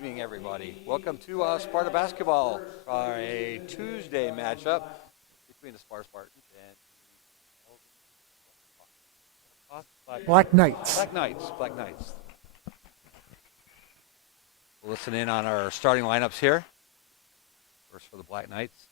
Evening, everybody. Welcome to Sparta basketball for a Tuesday matchup between the Spartans and the Black Knights. Black Knights. We'll listen in on our starting lineups here. First for the Black Knights.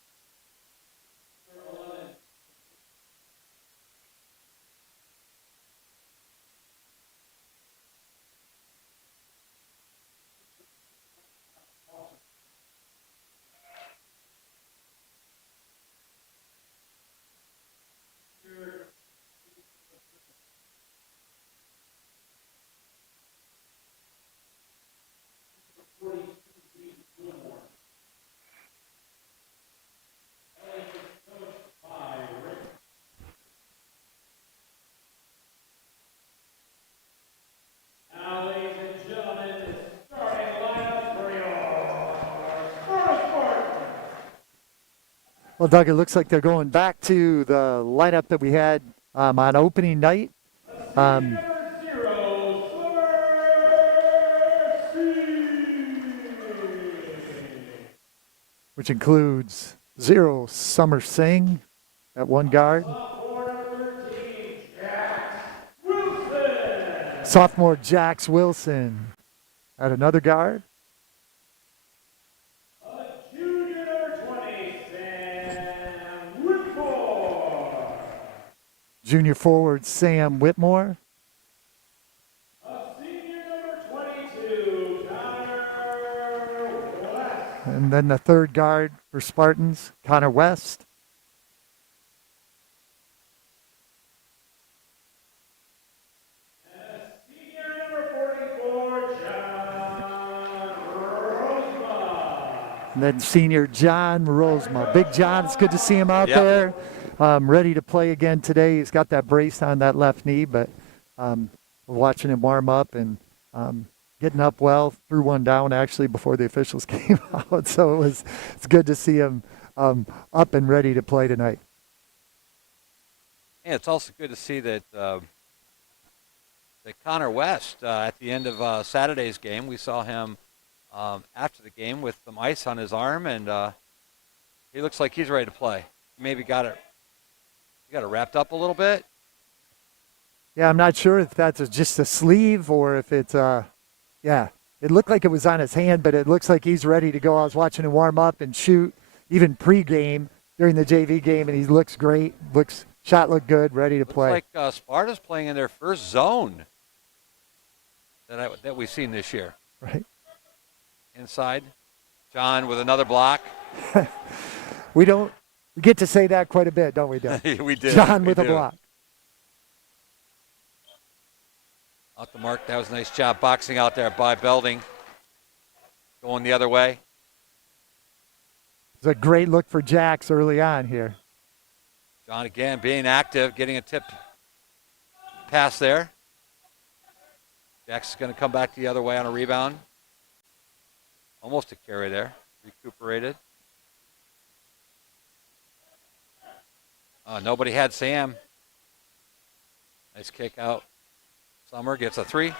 Well, Doug, it looks like they're going back to the lineup that we had on opening night. Which includes Zero Summer Singh at one guard. Sophomore Jax Wilson at another guard. Junior forward Sam Whitmore. And then the third guard for Spartans, Connor West. And then senior John Rosema. Big John, it's good to see him out there. Ready to play again today. He's got that brace on that left knee, but we're watching him warm up and getting up well. Threw one down actually before the officials came out, so it's good to see him up and ready to play tonight. Yeah, it's also good to see that that Connor West at the end of Saturday's game, we saw him after the game with some ice on his arm, and he looks like he's ready to play. Maybe got it wrapped up a little bit. Yeah, I'm not sure if that's just a sleeve or if it's it looked like it was on his hand, but it looks like he's ready to go. I was watching him warm up and shoot, even pre-game during the JV game, and he looks great. Shot looked good, ready to play. Looks like Sparta's playing in their first zone that we've seen this year. Right. Inside, John with another block. We get to say that quite a bit, don't we, Doug? We do. John with a block. Off the mark. That was a nice job boxing out there by Belding. Going the other way. It's a great look for Jax early on here. John again being active, getting a tip pass there. Jax is going to come back the other way on a rebound. Almost a carry there. Recuperated. Nobody had Sam. Nice kick out. Summer gets a three.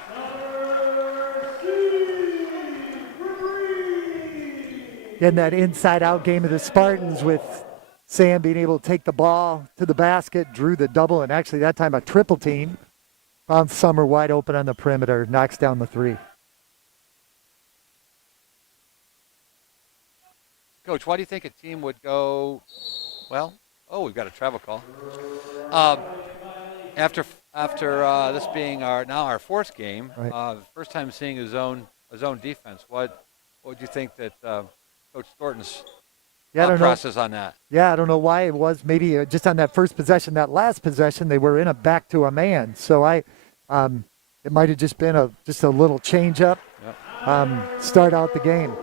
Getting that inside-out game of the Spartans with Sam being able to take the ball to the basket, drew the double, and actually that time a triple team. Found Summer wide open on the perimeter, knocks down the three. Coach, why do you think a team would go, we've got a travel call. After this being our fourth game, right. First time seeing a zone defense, what would you think that Coach Thornton's process on that? Yeah, I don't know why it was. Maybe just on that first possession, that last possession, they were in a back to a man. So it might have just been a little change up, start out the game.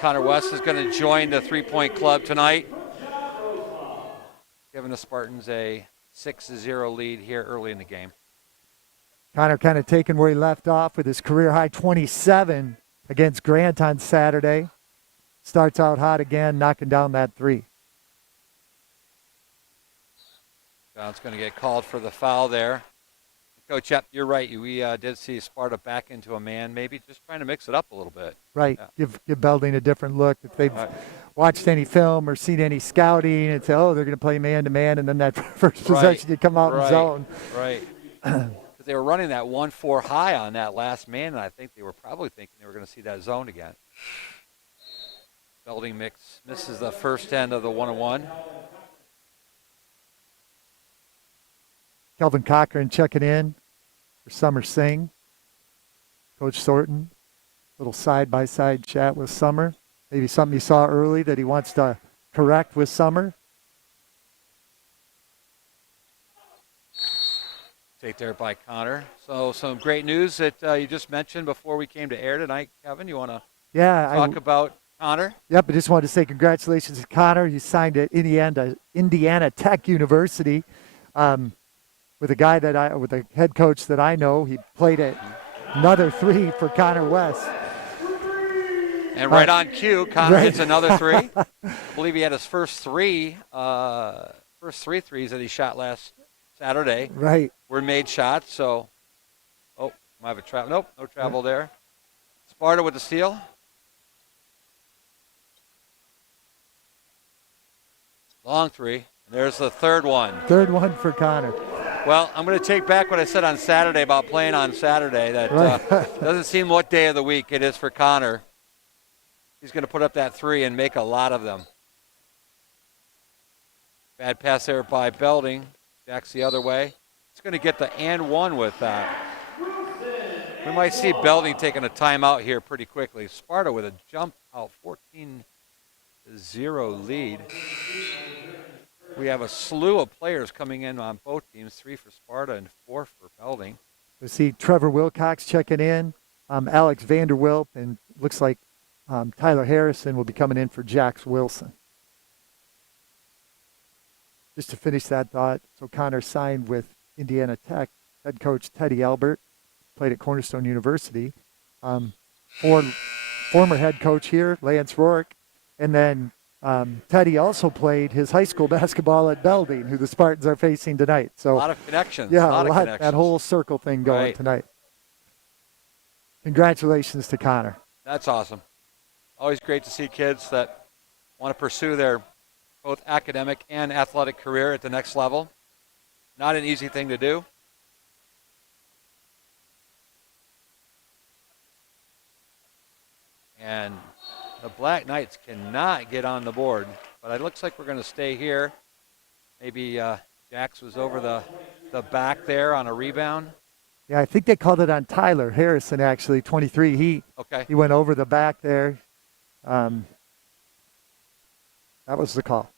Connor West is going to join the three-point club tonight, giving the Spartans a 6-0 lead here early in the game. Connor kind of taking where he left off with his career-high 27 against Grant on Saturday. Starts out hot again, knocking down that three. John's going to get called for the foul there. Coach, yep, you're right. We did see Sparta back into a man, maybe just trying to mix it up a little bit. Right. Yeah. Give Belding a different look. If they've Right. watched any film or seen any scouting and say, oh, they're going to play man-to-man, and then that first possession you come out in zone. Right. Because they were running that 1-4 high on that last man, and I think they were probably thinking they were going to see that zone again. Belding misses the first end of the 1-on-1. Kelvin Cochran checking in for Summer Singh. Coach Thornton, little side-by-side chat with Summer. Maybe something you saw early that he wants to correct with Summer. Take there by Connor. So some great news that you just mentioned before we came to air tonight, Kevin. You want to talk about Connor? Yep, I just wanted to say congratulations to Connor. He signed at Indiana Tech University. With a guy with a head coach that I know. He played at another 3 for Connor West. And right on cue, Connor hits another 3. I believe he had his first three threes that he shot last Saturday. Right. Were made shots, so, might have a travel. Nope, no travel there. Sparta with the steal. Long 3. And there's the third one. Third one for Connor. Well, I'm going to take back what I said on Saturday about playing on Saturday. That doesn't seem what day of the week it is for Connor. He's going to put up that 3 and make a lot of them. Bad pass there by Belding. Jacks the other way. He's going to get the and 1 with that. We might see Belding taking a timeout here pretty quickly. Sparta with a jump out 14-0 lead. We have a slew of players coming in on both teams, 3 for Sparta and 4 for Belding. We see Trevor Wilcox checking in, Alex Vanderwilp, and looks like Tyler Harrison will be coming in for Jax Wilson. Just to finish that thought, so Connor signed with Indiana Tech. Head coach Teddy Albert, played at Cornerstone University. Former head coach here, Lance Rourke, and then Teddy also played his high school basketball at Belding, who the Spartans are facing tonight. So a lot of connections. Yeah, a lot of connections. That whole circle thing going tonight. Congratulations to Connor. That's awesome. Always great to see kids that want to pursue their both academic and athletic career at the next level. Not an easy thing to do. And the Black Knights cannot get on the board, but it looks like we're going to stay here. Maybe Jax was over the back there on a rebound. Yeah, I think they called it on Tyler Harrison, actually, 23. He went over the back there. That was the call.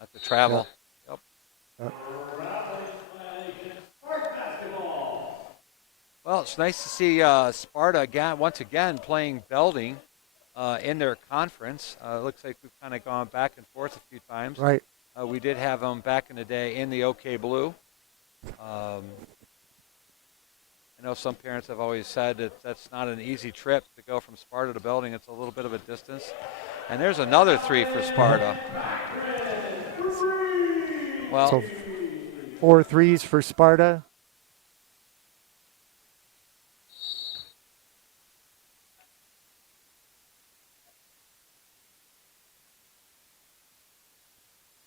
At the travel. Yep. Well, it's nice to see Sparta once again playing Belding in their conference. Looks like we've kind of gone back and forth a few times. Right. We did have them back in the day in the OK Blue. I know some parents have always said that that's not an easy trip to go from Sparta to Belding. It's a little bit of a distance. And there's another 3 for Sparta. Well, so 4 threes for Sparta.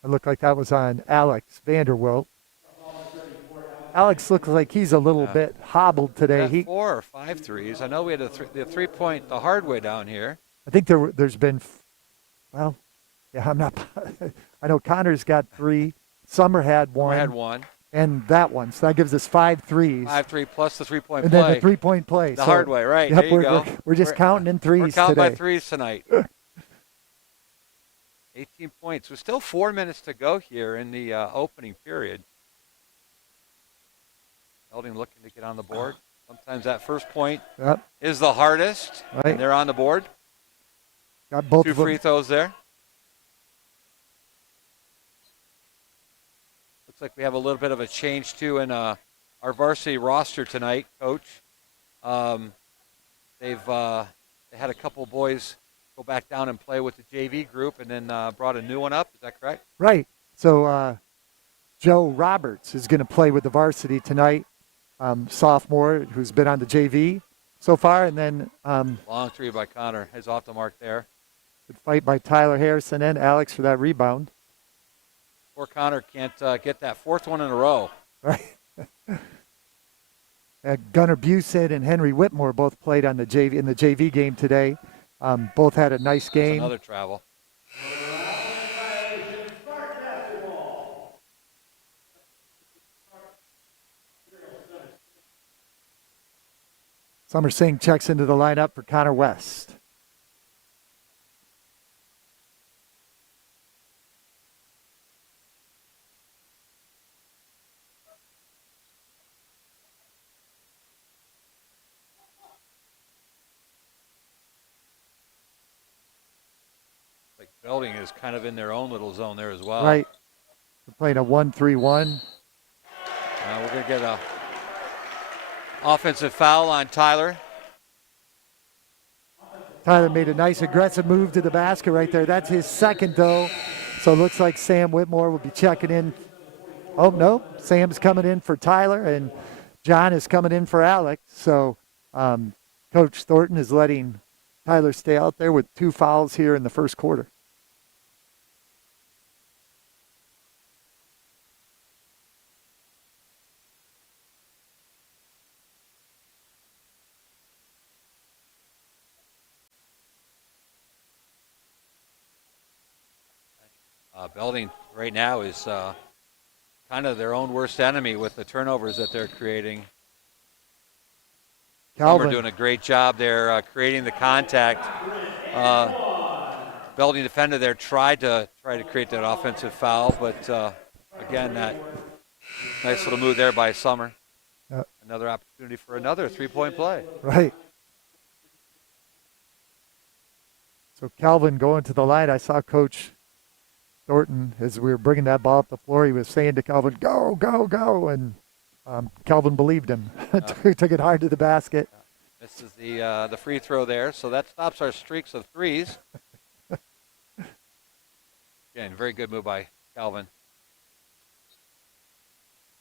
It looked like that was on Alex Vanderwilt. Alex looks like he's a little bit hobbled today. He 4 or 5 threes. I know we had the 3-point the hard way down here. I think there's been, well, yeah, I'm not. I know Connor's got 3. Summer had 1. And that one. So that gives us 5 threes. 5-3 plus the 3-point play. And then the 3-point play. The hard way, right. Yep, there you go. We're just counting in threes We're counting today. by threes tonight. 18 points. There's still 4 minutes to go here in the opening period. Belding looking to get on the board. Sometimes that first point is the hardest. Right. And they're on the board. Got both 2 free throws there. Looks like we have a little bit of a change, too, in our varsity roster tonight, Coach. They had a couple boys go back down and play with the JV group and then brought a new one up. Is that correct? Right. So Joe Roberts is going to play with the varsity tonight, sophomore who's been on the JV so far. And then long three by Connor is off the mark there. Good fight by Tyler Harrison and Alex for that rebound. Poor Connor can't get that fourth one in a row. Right. Gunnar Busen and Henry Whitmore both played on the JV in the JV game today. Both had a nice game. There's another travel. Summer Singh checks into the lineup for Connor West. Like Belding is kind of in their own little zone there as well. Right. We're playing a 1-3-1. We're going to get a offensive foul on Tyler. Tyler made a nice aggressive move to the basket right there. That's his second, though. So it looks like Sam Whitmore will be checking in. Oh, no. Sam's coming in for Tyler, and John is coming in for Alex. So Coach Thornton is letting Tyler stay out there with 2 fouls here in the first quarter. Belding right now is kind of their own worst enemy with the turnovers that they're creating. Calvin. We're doing a great job there creating the contact. Belding defender there tried to create that offensive foul, but again, that nice little move there by Summer. Another opportunity for another 3-point play. Right. So Calvin going to the line. I saw Coach Thornton, as we were bringing that ball up the floor, he was saying to Calvin, go, go, go. And Calvin believed him. Took it hard to the basket. This is the free throw there, so that stops our streaks of threes. Again, very good move by Calvin.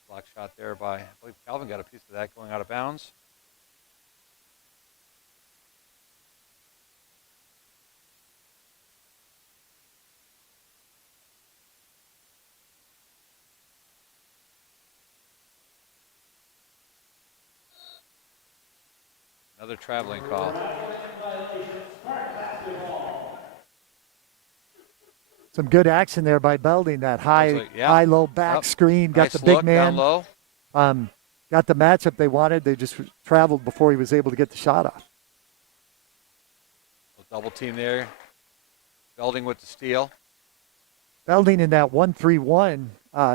Block shot there by, I believe Calvin got a piece of that going out of bounds. Another traveling call. Some good action there by Belding. That high-low back screen. Got nice the big look, man. Down low. Got the matchup they wanted. They just traveled before he was able to get the shot off. Double team there. Belding with the steal. Belding in that 1-3-1,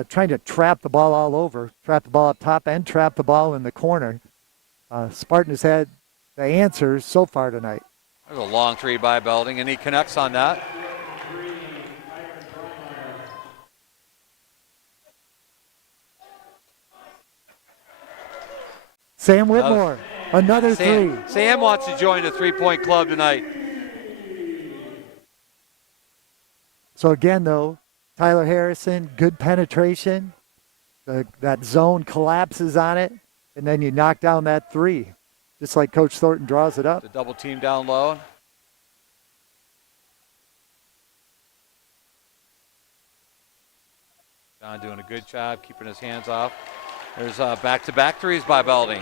trying to trap the ball all over. Trap the ball up top and trap the ball in the corner. Spartan has had the answers so far tonight. There's a long three by Belding, and he connects on that. Sam Whitmore, another three. Sam wants to join the three-point club tonight. So again, though, Tyler Harrison, good penetration. That zone collapses on it, and then you knock down that three, just like Coach Thornton draws it up. The double team down low. John doing a good job keeping his hands off. There's back-to-back threes by Belding.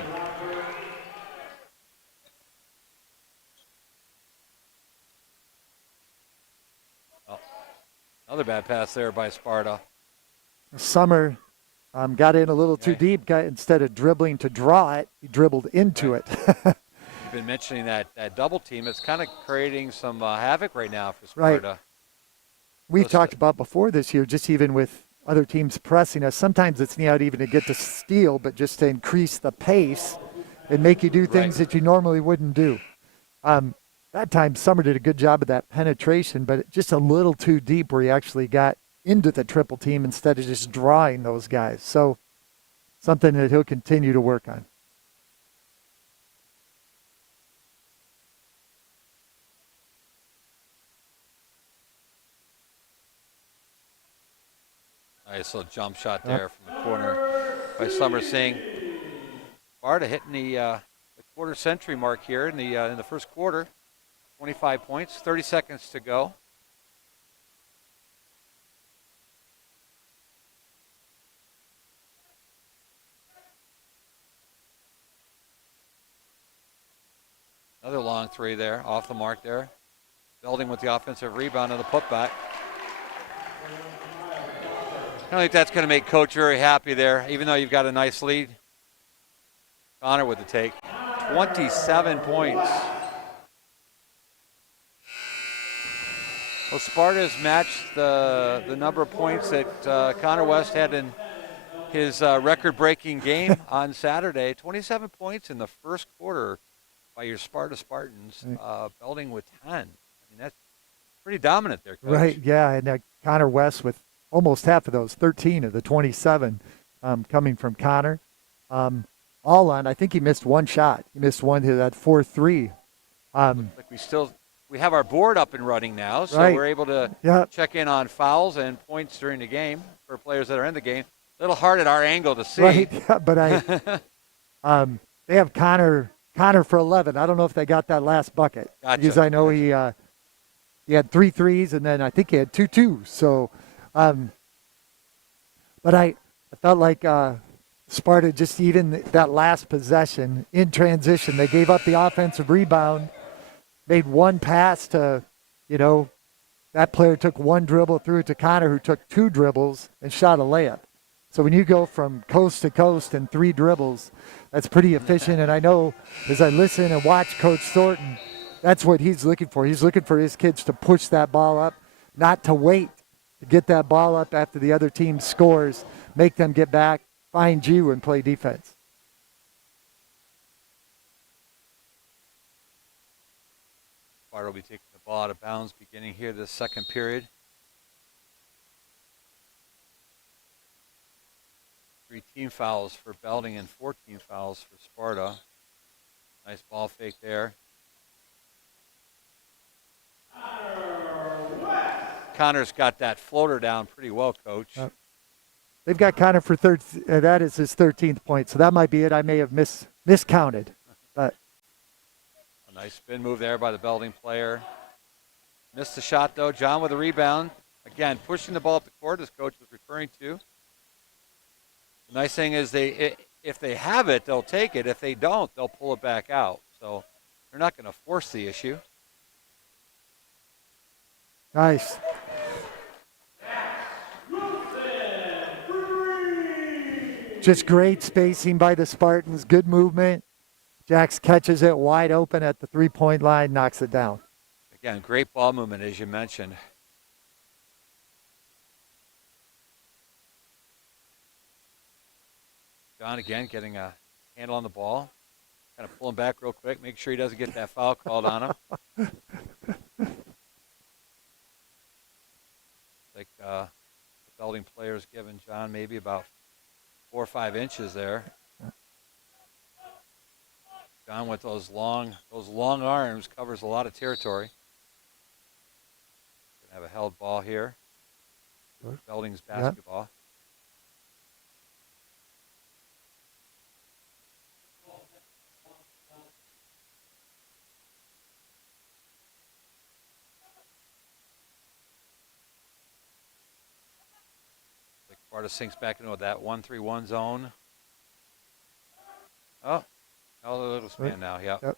Oh, another bad pass there by Sparta. Summer got in a little too deep. Instead of dribbling to draw it, he dribbled into it. You've been mentioning that double team. It's kind of creating some havoc right now for Sparta. Right. We've talked about before this year, just even with other teams pressing us. Sometimes it's not even to get to steal, but just to increase the pace and make you do things that you normally wouldn't do. That time, Summer did a good job of that penetration, but just a little too deep where he actually got into the triple team instead of just drawing those guys. So something that he'll continue to work on. Nice little jump shot there from the corner by Summer Singh. Sparta hitting the quarter century mark here in the first quarter. 25 points, 30 seconds to go. Another long three there, off the mark there. Belding with the offensive rebound and the putback. I don't think that's going to make Coach very happy there, even though you've got a nice lead. Connor with the take. 27 points. Well, Sparta's matched the number of points that Connor West had in his record-breaking game on Saturday. 27 points in the first quarter by your Sparta Spartans. Belding with 10. I mean, that's pretty dominant there, Coach. Right, yeah, and Connor West with almost half of those, 13 of the 27 coming from Connor. All on, I think he missed one shot. He missed one to that 4-3. Like we have our board up and running now, so right. We're able to check in on fouls and points during the game for players that are in the game. A little hard at our angle to see. Right, yeah, but they have Connor for 11. I don't know if they got that last bucket. Gotcha. Because I know he had 3 threes, and then I think he had 2 twos. So, but I felt like Sparta, just even that last possession in transition, they gave up the offensive rebound, made one pass to, that player took one dribble, threw it to Connor, who took 2 dribbles and shot a layup. So when you go from coast to coast in 3 dribbles, that's pretty efficient. And I know as I listen and watch Coach Thornton, that's what he's looking for. He's looking for his kids to push that ball up, not to wait to get that ball up after the other team scores, make them get back, find you, and play defense. Sparta will be taking the ball out of bounds beginning here this second period. 3 team fouls for Belding and 14 fouls for Sparta. Nice ball fake there. Connor's got that floater down pretty well, Coach. They've got Connor for third. That is his 13th point, so that might be it. I may have miscounted, but a nice spin move there by the Belding player. Missed the shot though. John with a rebound. Again, pushing the ball up the court, as Coach was referring to. The nice thing is if they have it, they'll take it. If they don't, they'll pull it back out. So they're not going to force the issue. Nice. Just great spacing by the Spartans. Good movement. Jax catches it wide open at the three-point line, knocks it down. Again, great ball movement, as you mentioned. John again getting a handle on the ball. Kind of pulling back real quick, make sure he doesn't get that foul called on him. Like the Belding player's giving John maybe about 4 or 5 inches there. John with those long arms covers a lot of territory. Gonna have a held ball here. Belding's basketball. Sparta sinks back into that 1-3-1 zone. Oh, a little span now, yeah. Yep.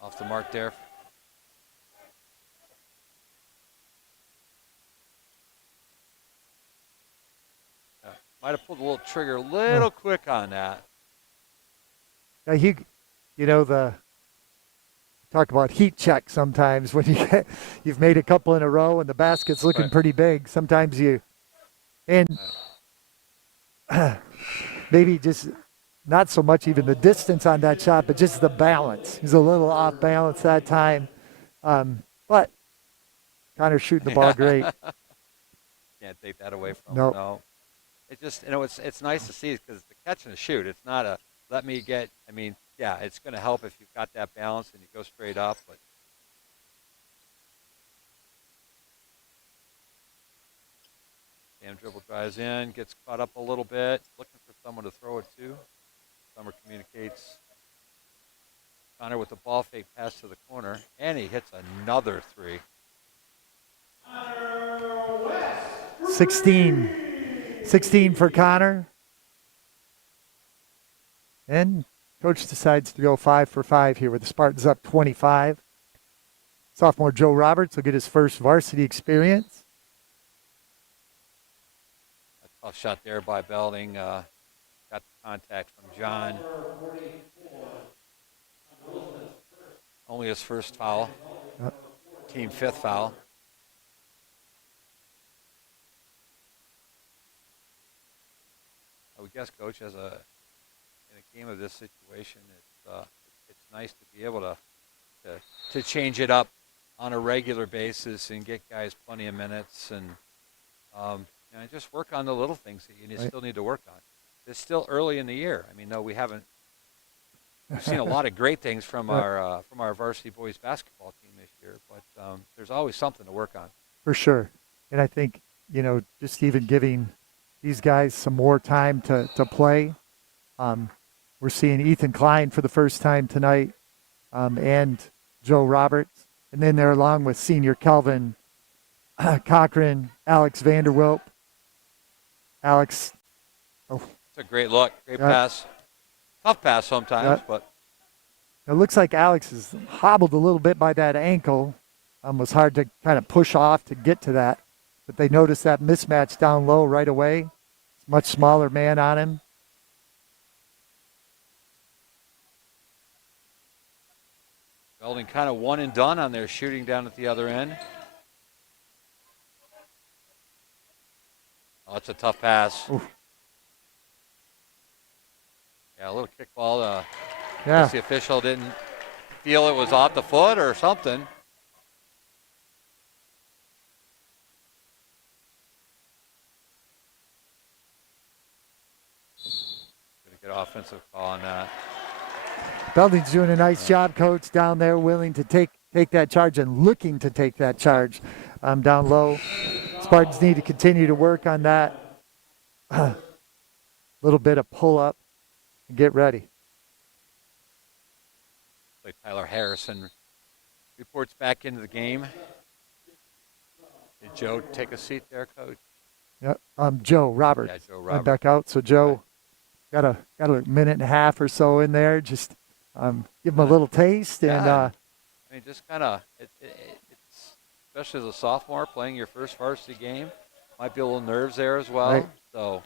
Off the mark there. Might have pulled a little trigger a little quick on that. Yeah, talk about heat check sometimes when you've made a couple in a row and the basket's looking pretty big. Sometimes maybe just not so much even the distance on that shot, but just the balance. He's a little off balance that time. But Connor's shooting the ball great. Can't take that away from Nope. him. No. It just, it's nice to see because it's the catch and the shoot. It's not a let me get, yeah, it's going to help if you've got that balance and you go straight up. But Sam dribble drives in, gets caught up a little bit, looking for someone to throw it to. Summer communicates. Connor with the ball fake pass to the corner, and he hits another three. 16 for Connor. And coach decides to go 5 for 5 here with the Spartans up 25. Sophomore Joe Roberts will get his first varsity experience. A tough shot there by Belding. Got the contact from John. Only his first foul. Team fifth foul. I would guess, Coach, in a game of this situation, it's nice to be able to change it up on a regular basis and get guys plenty of minutes and just work on the little things that you still need to work on. It's still early in the year. I mean, no, we've seen a lot of great things from our varsity boys basketball team this year, but there's always something to work on. For sure. And I think, just even giving these guys some more time to play. We're seeing Ethan Klein for the first time tonight and Joe Roberts. And then they're along with senior Kelvin Cochran, Alex Vanderwilp. Alex. Oh. It's a great look. Great pass. Tough pass sometimes, but. It looks like Alex is hobbled a little bit by that ankle. Was hard to kind of push off to get to that. But they noticed that mismatch down low right away. Much smaller man on him. Belding kind of one and done on their shooting down at the other end. Oh, that's a tough pass. Oof. Yeah, a little kickball. I guess the official didn't feel it was off the foot or something. Gonna get an offensive call on that. Belding's doing a nice job, Coach, down there, willing to take that charge and looking to take that charge down low. Spartans need to continue to work on that. Little bit of pull up and get ready. Tyler Harrison reports back into the game. Did Joe take a seat there, Coach? Yep. Joe Roberts. Yeah, Joe Roberts. Went back out. So Joe got a minute and a half or so in there. Just give him a little taste and. I mean, just kind of it's especially as a sophomore playing your first varsity game, might be a little nerves there as well. Right. So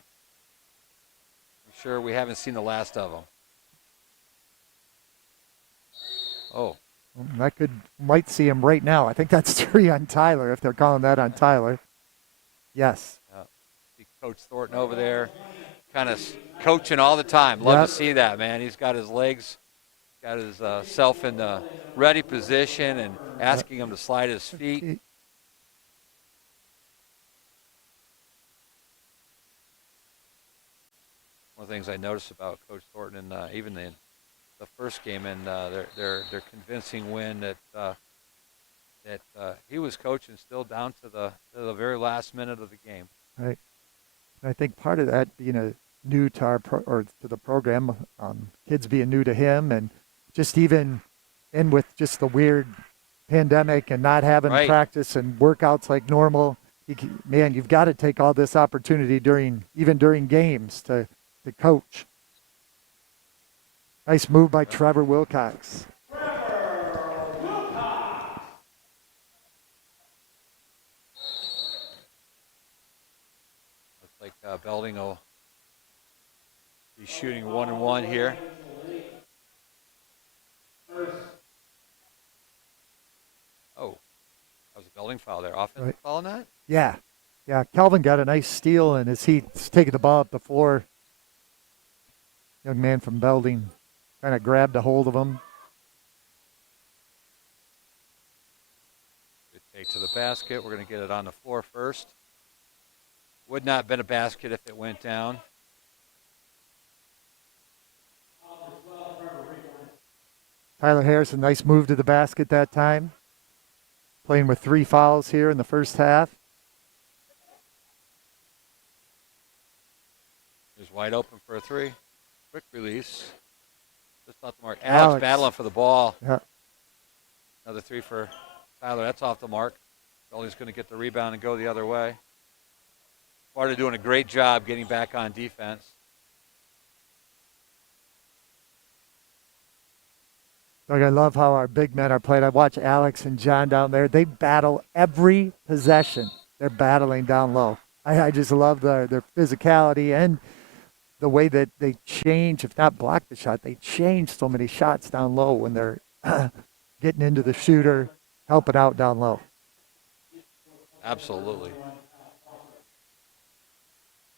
I'm sure we haven't seen the last of them. Oh. Might see him right now. I think that's 3 on Tyler, if they're calling that on Tyler. Yes. See Coach Thornton over there kind of coaching all the time. Love to see that, man. He's got his legs, got his self in the ready position and asking him to slide his feet. One of the things I noticed about Coach Thornton, and even the first game, and their convincing win that he was coaching still down to the very last minute of the game. Right. And I think part of that being new to our to the program, kids being new to him, and just even in with just the weird pandemic and not having practice and workouts like normal. You've got to take all this opportunity during games to coach. Nice move by Trevor Wilcox. Looks like Belding will be shooting 1-1 here. Oh, that was a Belding foul there. Offensive foul on that? Yeah. Kelvin got a nice steal, and as he's taking the ball up the floor, young man from Belding kind of grabbed a hold of him. Good take to the basket. We're going to get it on the floor first. Would not have been a basket if it went down. Tyler Harris, a nice move to the basket that time. Playing with 3 fouls here in the first half. He's wide open for a 3. Quick release. Just off the mark. Alex Alex battling for the ball. Yeah. Another 3 for Tyler. That's off the mark. Belding's going to get the rebound and go the other way. Sparta doing a great job getting back on defense. Doug, I love how our big men are played. I watch Alex and John down there. They battle every possession. They're battling down low. I just love their physicality and the way that they change, if not block the shot, they change so many shots down low when they're getting into the shooter, helping out down low. Absolutely.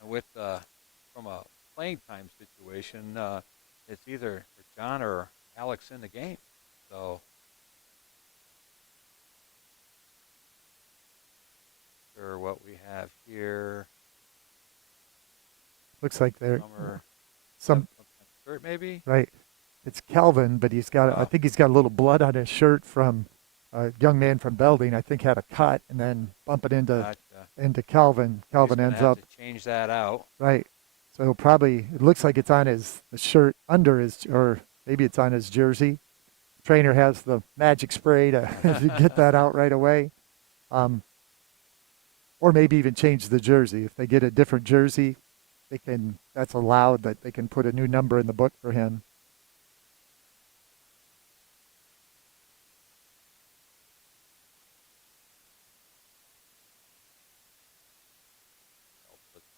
And with from a playing time situation, it's either John or Alex in the game. So sure what we have here. Looks like they're some shirt maybe. Right. It's Kelvin, but he's got I think he's got a little blood on his shirt from a young man from Belding. I think had a cut and then bump it into Kelvin. Kelvin ends up to change that out. Right. So he'll probably, it looks like it's on the shirt under his, or maybe it's on his jersey. Trainer has the magic spray to get that out right away. Or maybe even change the jersey. If they get a different jersey, they can, that's allowed, that they can put a new number in the book for him.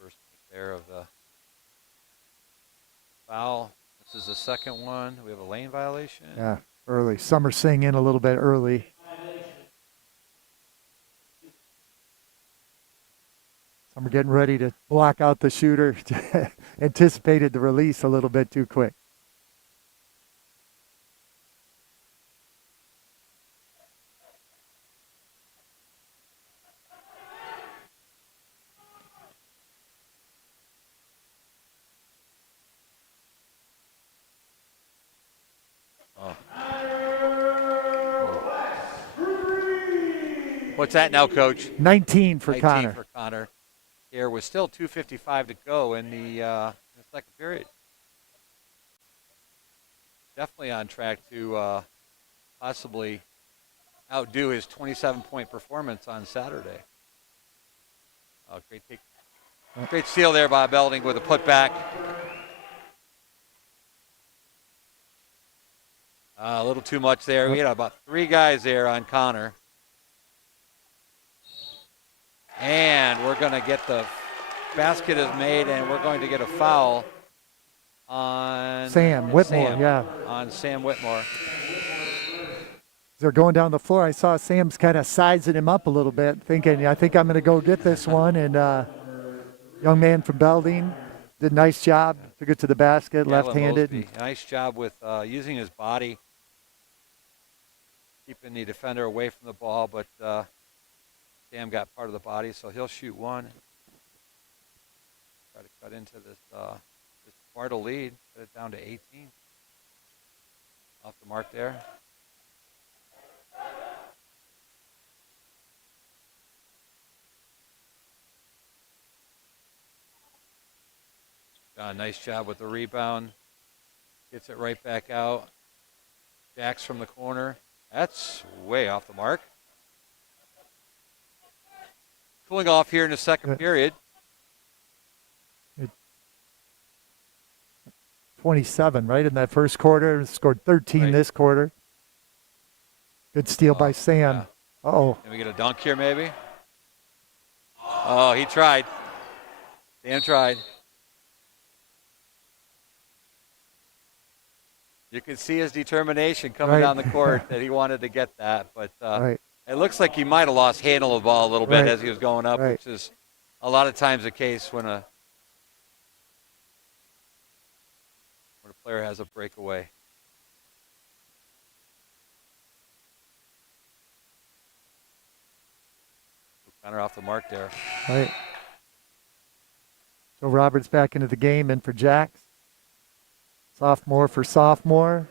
First there of the foul. This is the second one. We have a lane violation. Yeah, early. Summer Singh in a little bit early. Summer getting ready to block out the shooter. Anticipated the release a little bit too quick. What's that now, Coach? 19 for Connor. 19 for Connor. Here with still 2:55 to go in the second period. Definitely on track to possibly outdo his 27-point performance on Saturday. Oh, great steal there by Belding with a putback. A little too much there. We had about 3 guys there on Connor. And we're going to get the basket is made, and we're going to get a foul on Sam Whitmore, on Sam Whitmore. They're going down the floor. I saw Sam's kind of sizing him up a little bit, thinking, I think I'm going to go get this one. And young man from Belding did a nice job. Took it to the basket, left-handed. Nice job with using his body, keeping the defender away from the ball, but Sam got part of the body, so he'll shoot one. Try to cut into this Sparta lead, get it down to 18. Off the mark there. Nice job with the rebound. Gets it right back out. Jacks from the corner. That's way off the mark. Cooling off here in the second period. 27, right, in that first quarter. Scored 13 this quarter. Good steal by Sam. Yeah. Uh-oh. Can we get a dunk here maybe? Oh, he tried. Sam tried. You can see his determination coming down the court that he wanted to get that, but it looks like he might have lost handle of the ball a little bit as he was going up, which is a lot of times the case when a player has a breakaway. Connor off the mark there. Right. So Roberts back into the game, in for Jacks. Sophomore for sophomore.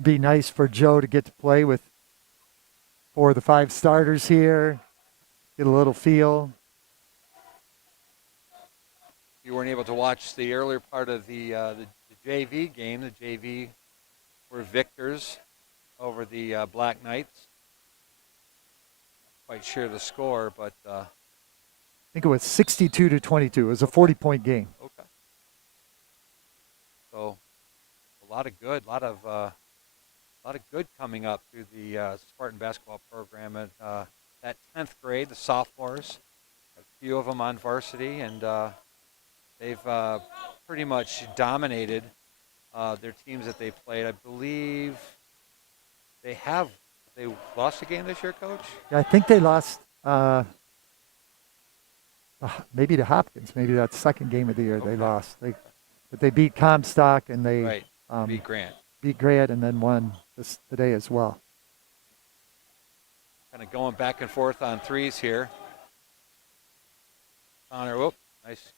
Be nice for Joe to get to play with 4 of the 5 starters here, get a little feel. You weren't able to watch the earlier part of the JV game. The JV were victors over the Black Knights. Not quite sure the score, but I think it was 62-22. It was a 40-point game. okay. So a lot of good, a lot of good coming up through the Spartan basketball program at that 10th grade. The sophomores, a few of them on varsity, and they've pretty much dominated their teams that they played. I believe they lost a game this year, Coach? Yeah, I think they lost maybe to Hopkins. Maybe that second game of the year Okay. they lost. But they beat Comstock and they beat Grant. Beat Grant and then won this today as well. Kind of going back and forth on threes here. Connor, nice.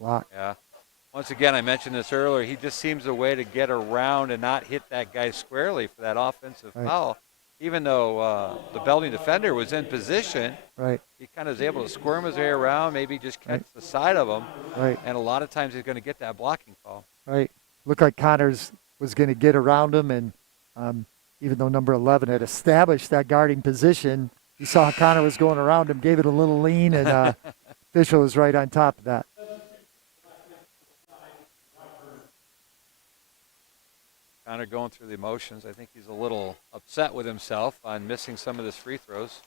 Block. Yeah. Once again, I mentioned this earlier, he just seems a way to get around and not hit that guy squarely for that offensive foul. Even though the Belding defender was in position, he kind of is able to squirm his way around, maybe just catch the side of him. And a lot of times he's going to get that blocking call. Looked like Connors was going to get around him, and even though number 11 had established that guarding position, you saw how Connor was going around him, gave it a little lean, and official was right on top of that. Connor going through the emotions. I think he's a little upset with himself on missing some of his free throws.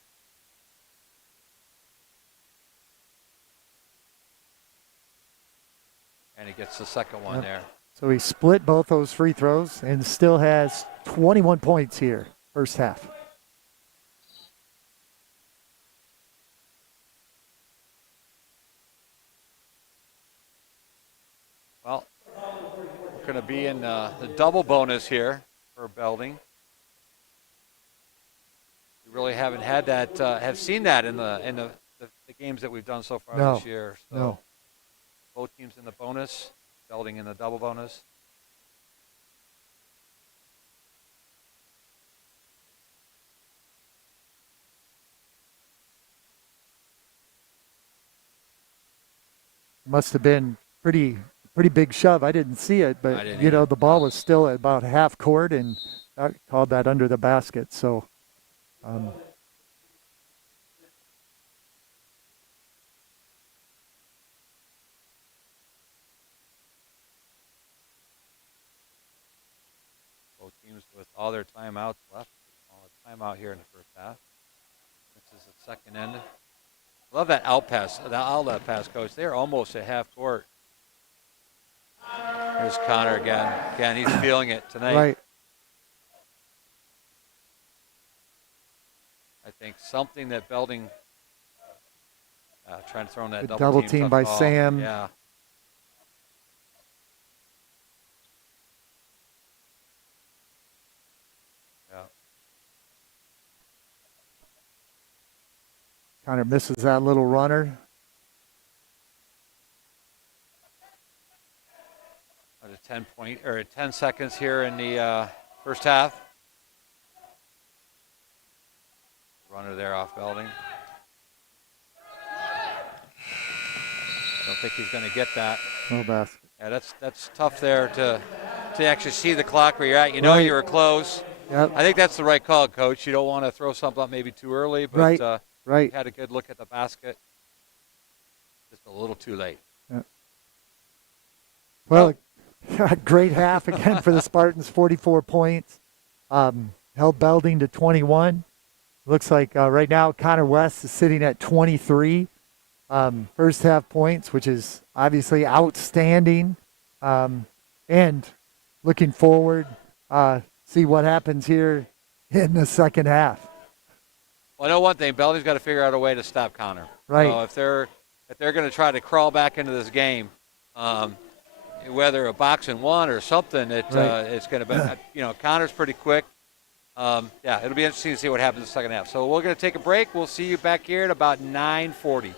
And he gets the second one there. So he split both those free throws and still has 21 points here, first half. Well, we're going to be in the double bonus here for Belding. We really haven't had that, have seen that in the games that we've done so far this year. So both teams in the bonus, Belding in the double bonus. Must have been pretty big shove. I didn't see it, but the ball was still at about half court, and I called that under the basket. So both teams with all their timeouts left. Timeout here in the first half. This is the second end. Love that outlet pass, Coach. They're almost at half court. Here's Connor again. Again, he's feeling it tonight. I think something that Belding trying to throw in that double team by call. Sam. Yeah. Connor misses that little runner. At 10 seconds here in the first half. Runner there off Belding. I don't think he's going to get that. No basket. Yeah, that's tough there to actually see the clock where you're at. You know you were close. Yep. I think that's the right call, Coach. You don't want to throw something up maybe too early, but you had a good look at the basket. Just a little too late. Yeah. Well, great half again for the Spartans, 44 points. Held Belding to 21. Looks like right now Connor West is sitting at 23 first half points, which is obviously outstanding. And looking forward, see what happens here in the second half. Well, I know one thing. Belding's got to figure out a way to stop Connor. Right. So if they're going to try to crawl back into this game, whether a box and one or something, it's going to be. Connor's pretty quick. It'll be interesting to see what happens in the second half. So we're going to take a break. We'll see you back here at about 9:40.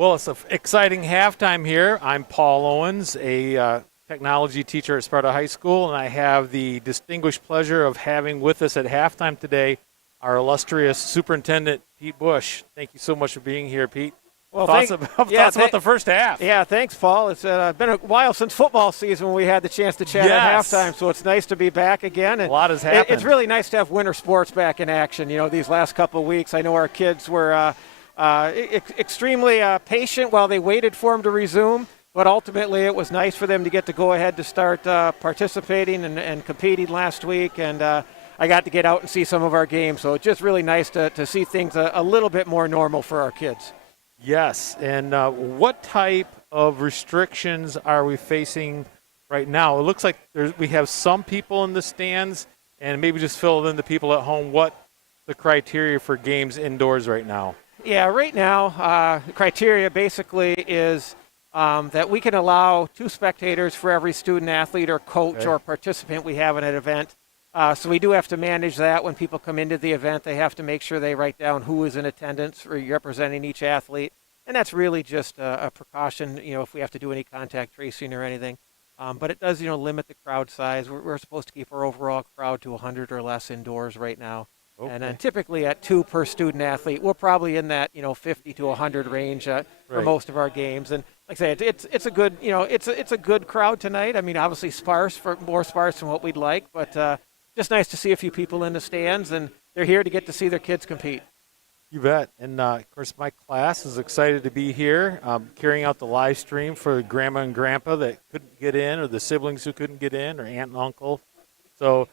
Well, it's an exciting halftime here. I'm Paul Owens, a technology teacher at Sparta High School, and I have the distinguished pleasure of having with us at halftime today our illustrious Superintendent Pete Bush. Thank you so much for being here, Pete. Well, thoughts about the first half? Yeah, thanks, Paul. It's been a while since football season when we had the chance to chat at halftime, so it's nice to be back again. And a lot has happened. It's really nice to have winter sports back in action. You know, these last couple of weeks, I know our kids were extremely patient while they waited for them to resume, but ultimately it was nice for them to get to go ahead to start participating and competing last week. And I got to get out and see some of our games, so it's just really nice to see things a little bit more normal for our kids. Yes, and what type of restrictions are we facing right now? It looks like we have some people in the stands, and maybe just fill in the people at home what the criteria for games indoors right now. Yeah, right now, the criteria basically is that we can allow 2 spectators for every student, athlete, or coach or participant we have in an event. So we do have to manage that when people come into the event. They have to make sure they write down who is in attendance for representing each athlete. And that's really just a precaution, if we have to do any contact tracing or anything. But it does, limit the crowd size. We're supposed to keep our overall crowd to 100 or less indoors right now. Okay. And then typically at 2 per student athlete, we're probably in that 50 to 100 range for most of our games. And like I say, it's a good it's a good crowd tonight. I mean, obviously more sparse than what we'd like, but just nice to see a few people in the stands, and they're here to get to see their kids compete. You bet. And of course, my class is excited to be here, carrying out the live stream for Grandma and Grandpa that couldn't get in, or the siblings who couldn't get in, or aunt and uncle. So.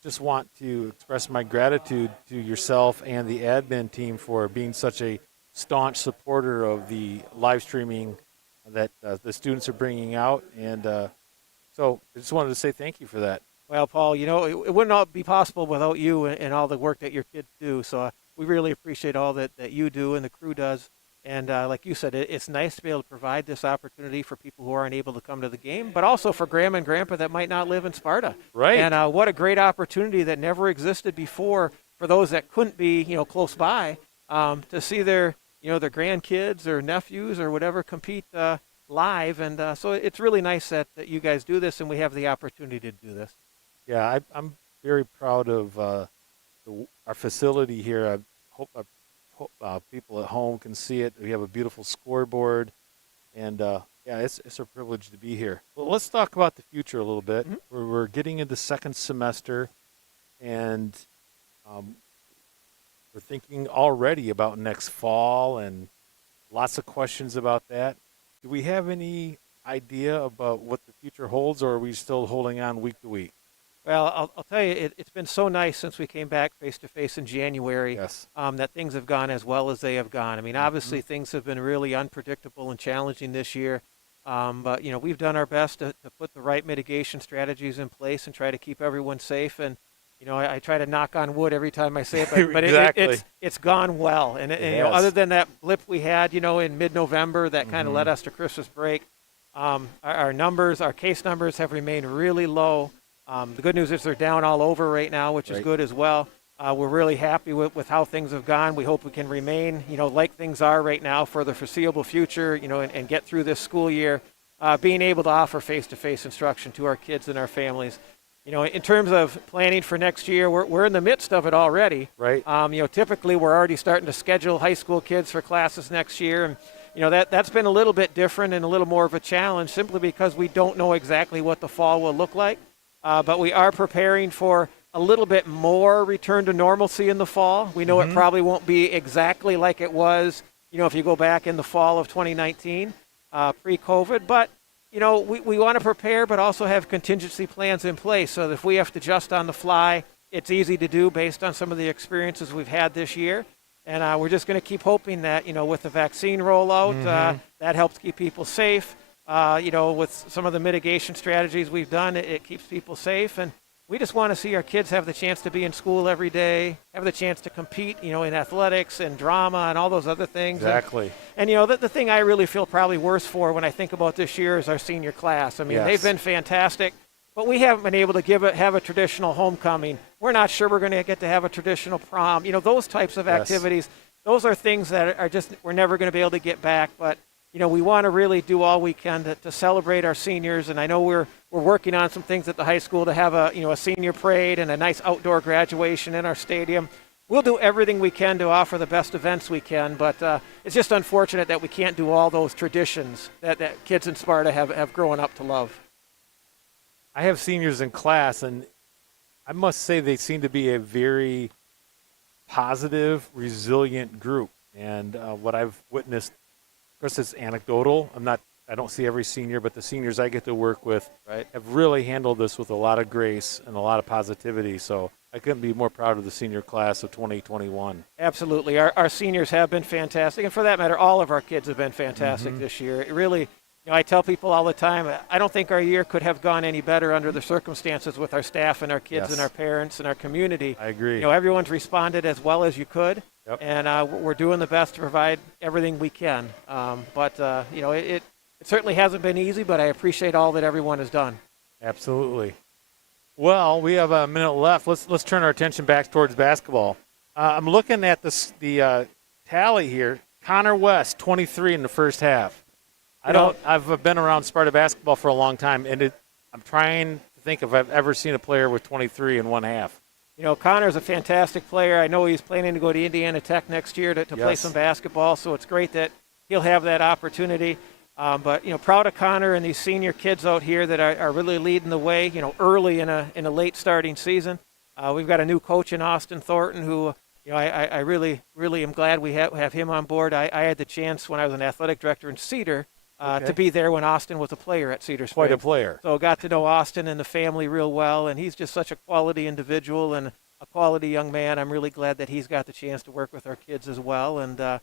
Just want to express my gratitude to yourself and the admin team for being such a staunch supporter of the live streaming that the students are bringing out. And so I just wanted to say thank you for that. Well, Paul, it wouldn't all be possible without you and all the work that your kids do. So we really appreciate all that you do and the crew does. And like you said, it's nice to be able to provide this opportunity for people who aren't able to come to the game, but also for Grandma and Grandpa that might not live in Sparta. Right. And what a great opportunity that never existed before for those that couldn't be, close by, to see their grandkids or nephews or whatever compete live. And so it's really nice that you guys do this and we have the opportunity to do this. Yeah, I'm very proud of our facility here. I hope people at home can see it. We have a beautiful scoreboard, and it's a privilege to be here. Well, let's talk about the future a little bit. Mm-hmm. We're getting into the second semester, and we're thinking already about next fall, and lots of questions about that. Do we have any idea about what the future holds, or are we still holding on week to week? Well, I'll tell you, it's been so nice since we came back face-to-face in January that things have gone as well as they have gone. I mean, obviously things have been really unpredictable and challenging this year, but, we've done our best to put the right mitigation strategies in place and try to keep everyone safe. And, I try to knock on wood every time I say it, but exactly. it's gone well. And other than that blip we had, in mid-November that kind of led us to Christmas break, our case numbers have remained really low. The good news is they're down all over right now, which is good as well. We're really happy with how things have gone. We hope we can remain, like things are right now for the foreseeable future, and get through this school year, being able to offer face-to-face instruction to our kids and our families. In terms of planning for next year, we're in the midst of it already. Right. Typically we're already starting to schedule high school kids for classes next year, and that's been a little bit different and a little more of a challenge simply because we don't know exactly what the fall will look like. But we are preparing for a little bit more return to normalcy in the fall. We know it probably won't be exactly like it was, if you go back in the fall of 2019, pre-COVID. But, we want to prepare but also have contingency plans in place so that if we have to adjust on the fly, it's easy to do based on some of the experiences we've had this year. And we're just going to keep hoping that, with the vaccine rollout, that helps keep people safe. With some of the mitigation strategies we've done, it keeps people safe. And we just want to see our kids have the chance to be in school every day, have the chance to compete, in athletics and drama and all those other things. Exactly. And the thing I really feel probably worse for when I think about this year is our senior class. I mean, they've been fantastic, but we haven't been able to have a traditional homecoming. We're not sure we're going to get to have a traditional prom. Those types of activities, those are things that are just we're never going to be able to get back. But we want to really do all we can to celebrate our seniors. And I know we're working on some things at the high school to have a senior parade and a nice outdoor graduation in our stadium. We'll do everything we can to offer the best events we can, but it's just unfortunate that we can't do all those traditions that kids in Sparta have grown up to love. I have seniors in class, and I must say they seem to be a very positive, resilient group. And what I've witnessed, of course, it's anecdotal. I don't see every senior, but the seniors I get to work with have really handled this with a lot of grace and a lot of positivity. So I couldn't be more proud of the senior class of 2021. Absolutely. Our seniors have been fantastic. And for that matter, all of our kids have been fantastic this year. It really, I tell people all the time, I don't think our year could have gone any better under the circumstances with our staff and our kids and our parents and our community. I agree. Everyone's responded as well as you could. Yep. And we're doing the best to provide everything we can. But it certainly hasn't been easy, but I appreciate all that everyone has done. Absolutely. Well, we have a minute left. Let's turn our attention back towards basketball. I'm looking at the tally here. Connor West, 23 in the first half. I've been around Sparta basketball for a long time, and I'm trying to think if I've ever seen a player with 23 in one half. Connor's a fantastic player. I know he's planning to go to Indiana Tech next year to play some basketball, so it's great that he'll have that opportunity. But proud of Connor and these senior kids out here that are really leading the way. Early in a late starting season. We've got a new coach in Austin Thornton who I really am glad we have him on board. I had the chance when I was an athletic director in Cedar to be there when Austin was a player at Cedar Springs. Quite a player. So got to know Austin and the family real well, and he's just such a quality individual and a quality young man. I'm really glad that he's got the chance to work with our kids as well. And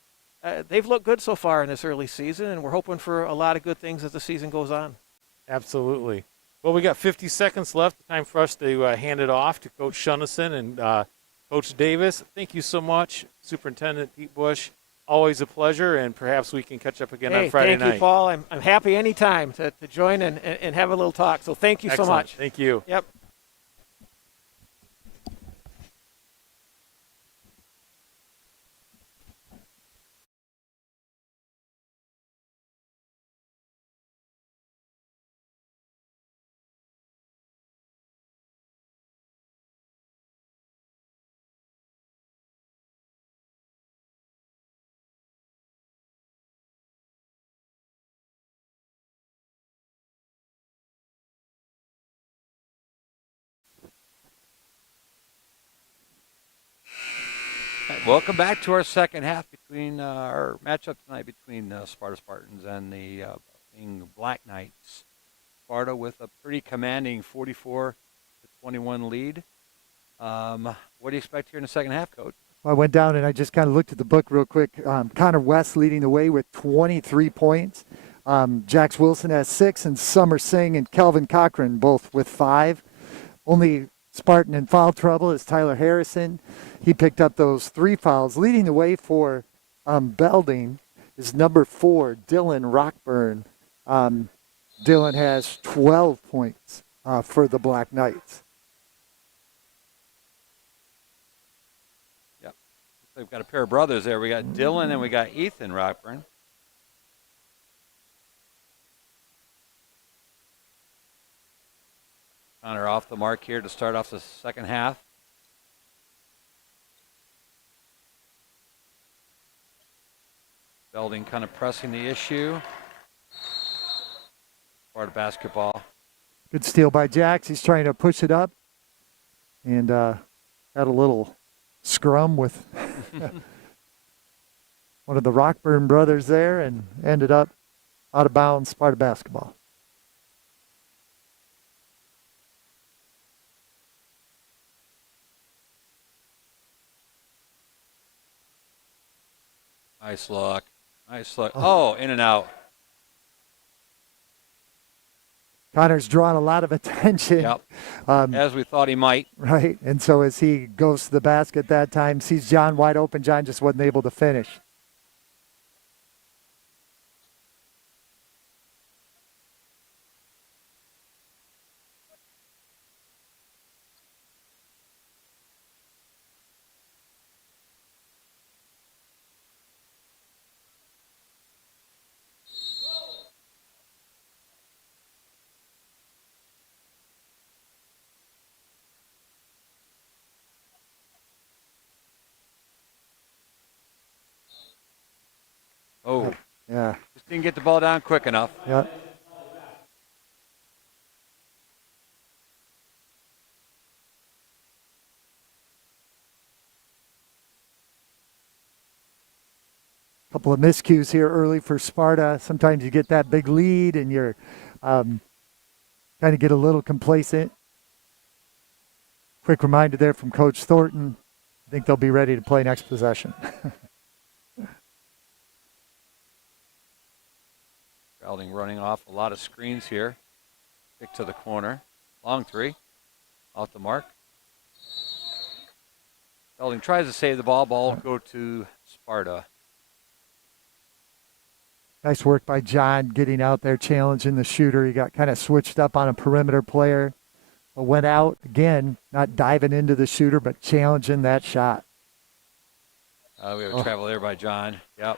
they've looked good so far in this early season, and we're hoping for a lot of good things as the season goes on. Absolutely. Well, we got 50 seconds left. Time for us to hand it off to Coach Shunnison and Coach Davis. Thank you so much, Superintendent Pete Bush. Always a pleasure, and perhaps we can catch up again on Friday night. Thank you, Paul. I'm happy anytime to join and have a little talk. So thank you so much. Thank you. Yep. Welcome back to our second half between our matchup tonight between Sparta Spartans and the Black Knights. Sparta with a pretty commanding 44-21 lead. What do you expect here in the second half, Coach? I went down and I just kind of looked at the book real quick. Connor West leading the way with 23 points. Jax Wilson has 6, and Summer Singh and Kelvin Cochran both with 5. Only Spartan in foul trouble is Tyler Harrison. He picked up those 3 fouls. Leading the way for Belding is number 4, Dylan Rockburn. Dylan has 12 points for the Black Knights. Yep. We've got a pair of brothers there. We got Dylan and we got Ethan Rockburn. Connor off the mark here to start off the second half. Belding kind of pressing the issue. Part of basketball. Good steal by Jax. He's trying to push it up. And had a little scrum with one of the Rockburn brothers there and ended up out of bounds, Sparta basketball. Nice look. Nice look. Oh, in and out. Connor's drawn a lot of attention. Yep. As we thought he might. Right. And so as he goes to the basket that time, sees John wide open, John just wasn't able to finish. Oh, Yeah. just didn't get the ball down quick enough. Yeah. Couple of miscues here early for Sparta. Sometimes you get that big lead and you're kind of get a little complacent. Quick reminder there from Coach Thornton. I think they'll be ready to play next possession. Belding running off a lot of screens here. Kick to the corner. Long three. Off the mark. Belding tries to save the ball. Ball will go to Sparta. Nice work by John getting out there, challenging the shooter. He got kind of switched up on a perimeter player, but went out again, not diving into the shooter, but challenging that shot. We have a travel there by John. Yep.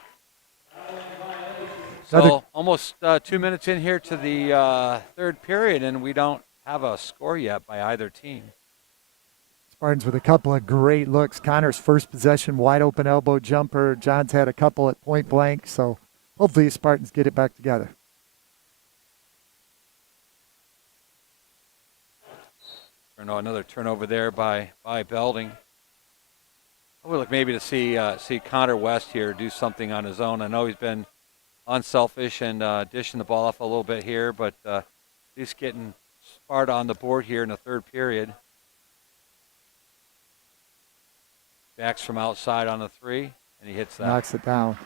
Another- So almost 2 minutes in here to the third period, and we don't have a score yet by either team. Spartans with a couple of great looks. Connor's first possession, wide open elbow jumper. John's had a couple at point blank, so hopefully the Spartans get it back together. Another turnover there by Belding. I would look maybe to see Connor West here do something on his own. I know he's been unselfish and dishing the ball off a little bit here, but at least getting Sparta on the board here in the third period. Backs from outside on the three, and he hits that. Knocks it down.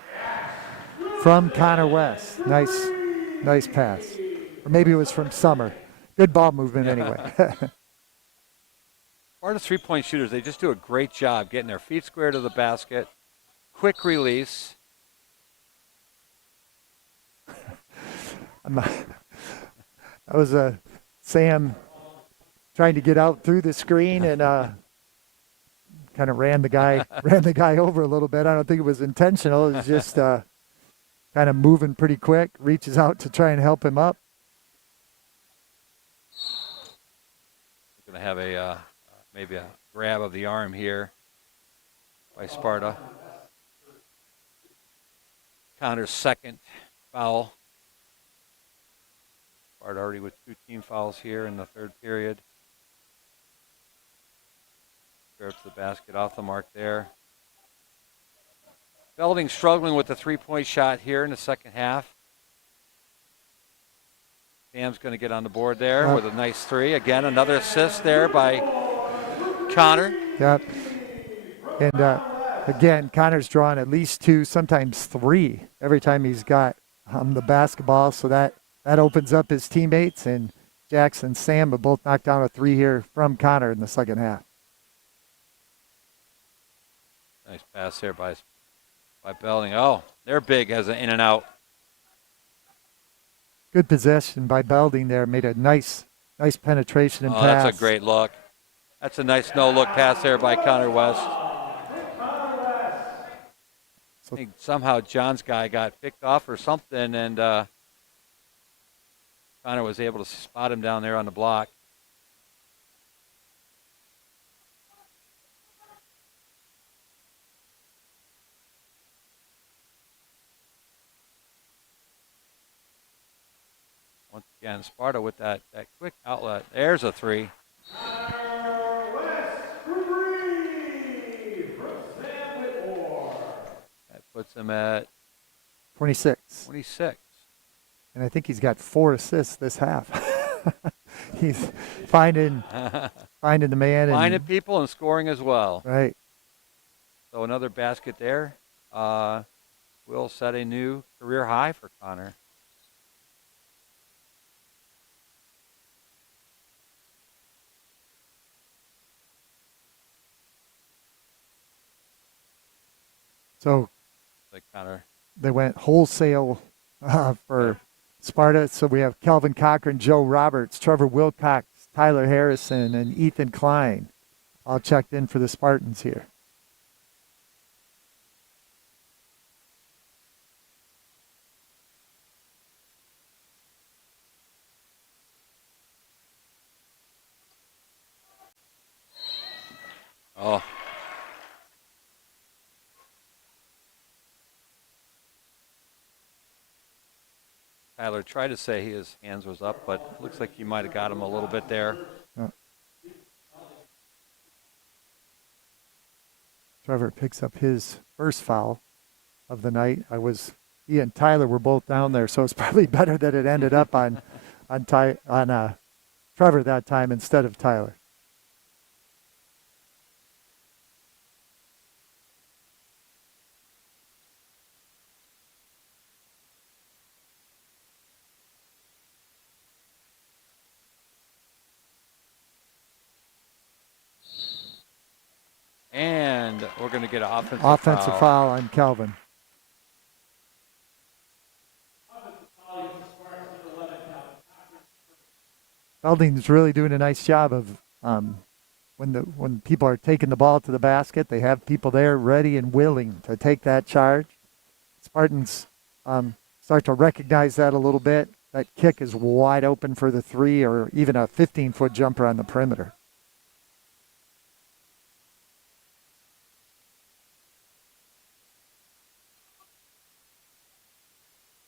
From Connor West. Nice pass. Or maybe it was from Summer. Good ball movement anyway. Sparta's three-point shooters, they just do a great job getting their feet square to the basket. Quick release. That was Sam trying to get out through the screen and kind of ran the guy over a little bit. I don't think it was intentional. It was just kind of moving pretty quick. Reaches out to try and help him up. Going to have a maybe a grab of the arm here by Sparta. Connor's second foul. Sparta already with 2 team fouls here in the third period. Grabs the basket off the mark there. Belding struggling with the three-point shot here in the second half. Sam's going to get on the board there with a nice three. Again, another assist there by Connor. Yep. And again, Connor's drawn at least 2, sometimes 3 every time he's got the basketball. So that opens up his teammates. And Jackson and Sam have both knocked down a 3 here from Connor in the second half. Nice pass there by Belding. Oh, they're big as an in and out. Good possession by Belding there. Made a nice penetration and pass. That's a great look. That's a nice no-look pass there by Connor West. I think somehow John's guy got picked off or something, and Connor was able to spot him down there on the block. Once again, Sparta with that quick outlet. There's a three. That puts him at 26. 26. And I think he's got 4 assists this half. He's finding the man. Finding people and scoring as well. Right. So another basket there. Will set a new career high for Connor. So Like Connor. they went wholesale for Sparta. So we have Kelvin Cochran, Joe Roberts, Trevor Wilcox, Tyler Harrison, and Ethan Klein all checked in for the Spartans here. Oh. Tyler tried to say his hands was up, but looks like he might have got him a little bit there. Trevor picks up his first foul of the night. He and Tyler were both down there, so it's probably better that it ended up on Trevor that time instead of Tyler. And we're going to get an Offensive foul on Calvin. Belding's really doing a nice job of when people are taking the ball to the basket, they have people there ready and willing to take that charge. Spartans start to recognize that a little bit. That kick is wide open for the three or even a 15-foot jumper on the perimeter.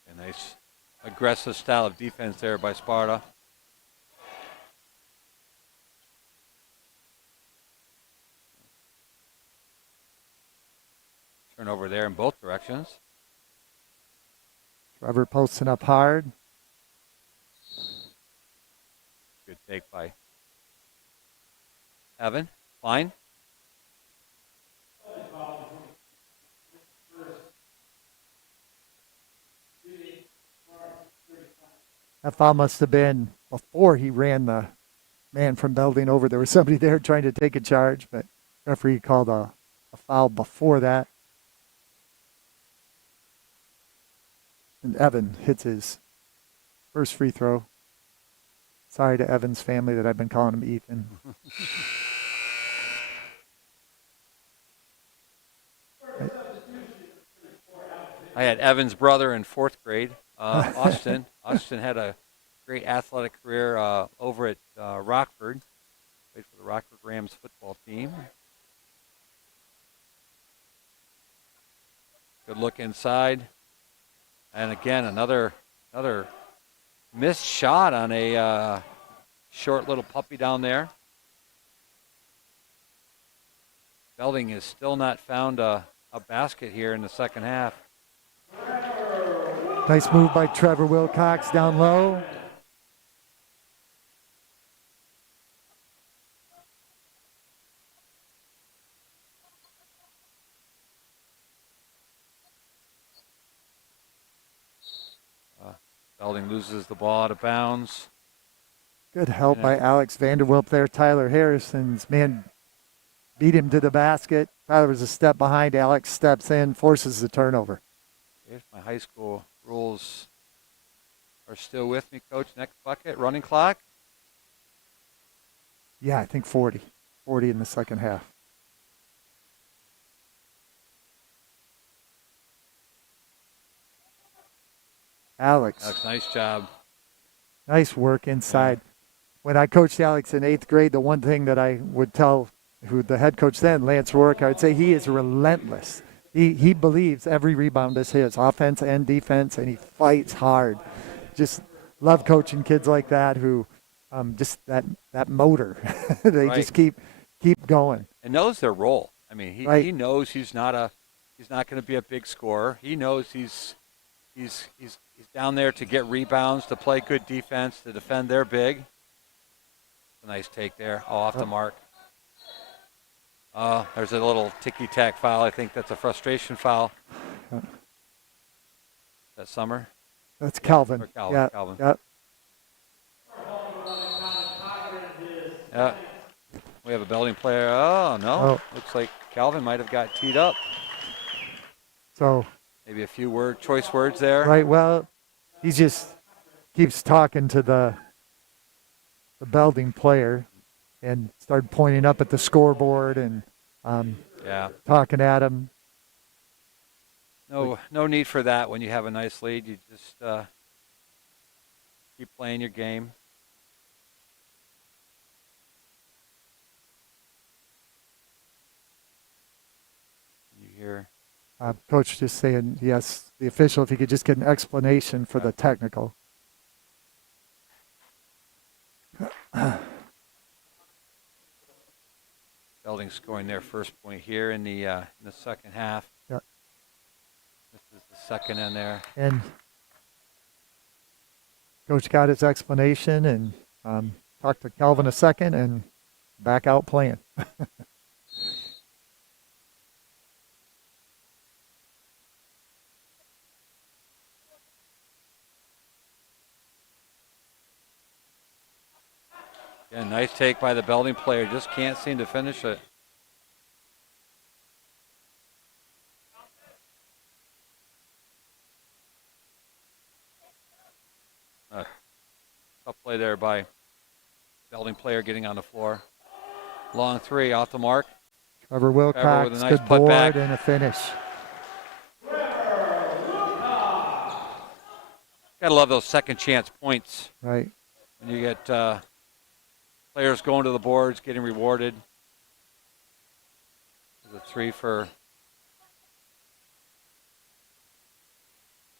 A nice aggressive style of defense there by Sparta. Turnover there in both directions. Trevor posting up hard. Good take by Evan. Fine. That foul must have been before he ran the man from Belding over. There was somebody there trying to take a charge, but referee called a foul before that. And Evan hits his first free throw. Sorry to Evan's family that I've been calling him Ethan. I had Evan's brother in fourth grade, Austin. Austin had a great athletic career over at Rockford. Played for the Rockford Rams football team. Good look inside. And again, another missed shot on a short little puppy down there. Belding has still not found a basket here in the second half. Nice move by Trevor Wilcox down low. Belding loses the ball out of bounds. Good help by Alex Vanderwilp there. Tyler Harrison's man beat him to the basket. Tyler was a step behind. Alex steps in, forces the turnover. If my high school rules are still with me, Coach. Next bucket, running clock. Yeah, I think 40. 40 in the second half. Alex. Nice job. Nice work inside. When I coached Alex in 8th grade, the one thing that I would tell the head coach then, Lance Rourke, I would say he is relentless. He believes every rebound is his, offense and defense, and he fights hard. Just love coaching kids like that who just that motor. They just keep going. And knows their role. I mean, he knows he's not going to be a big scorer. He knows he's down there to get rebounds, to play good defense, to defend their big. A nice take there, off the mark. There's a little ticky-tack foul. I think that's a frustration foul. That Summer? That's Calvin. Or Calvin. Yeah. Calvin. Yep. Yeah. We have a Belding player. Oh, no. Oh. Looks like Calvin might have got teed up. So maybe a few choice words there. Right. Well, he just keeps talking to the Belding player and started pointing up at the scoreboard and talking at him. No need for that when you have a nice lead. You just keep playing your game. You hear Coach just saying, yes, the official, if he could just get an explanation for the technical. Belding scoring their first point here in the second half. Yep. This is the second in there. And Coach got his explanation and talked to Calvin a second and back out playing. Yeah, nice take by the Belding player. Just can't seem to finish it. Tough play there by Belding player getting on the floor. Long three off the mark. Trevor Wilcox, with a nice good board putback. and a finish. Gotta love those second chance points. Right. When you get players going to the boards, getting rewarded. The three for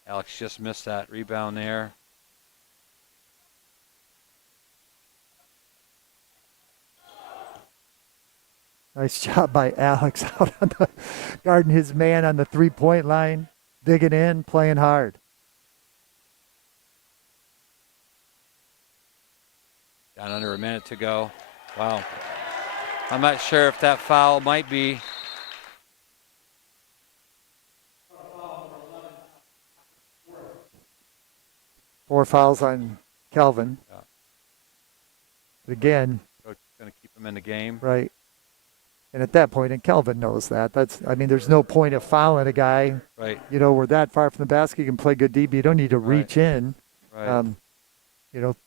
Alex, just missed that rebound there. Nice job by Alex out on the guarding his man on the three-point line, digging in, playing hard. Down under a minute to go. Wow. I'm not sure if that foul might be. Four fouls on Calvin. Yeah. But again, Coach is going to keep him in the game. right. And at that point, and Calvin knows that. There's no point of fouling a guy. Right. You know, we're that far from the basket. You can play good deep. You don't need to reach in. Right.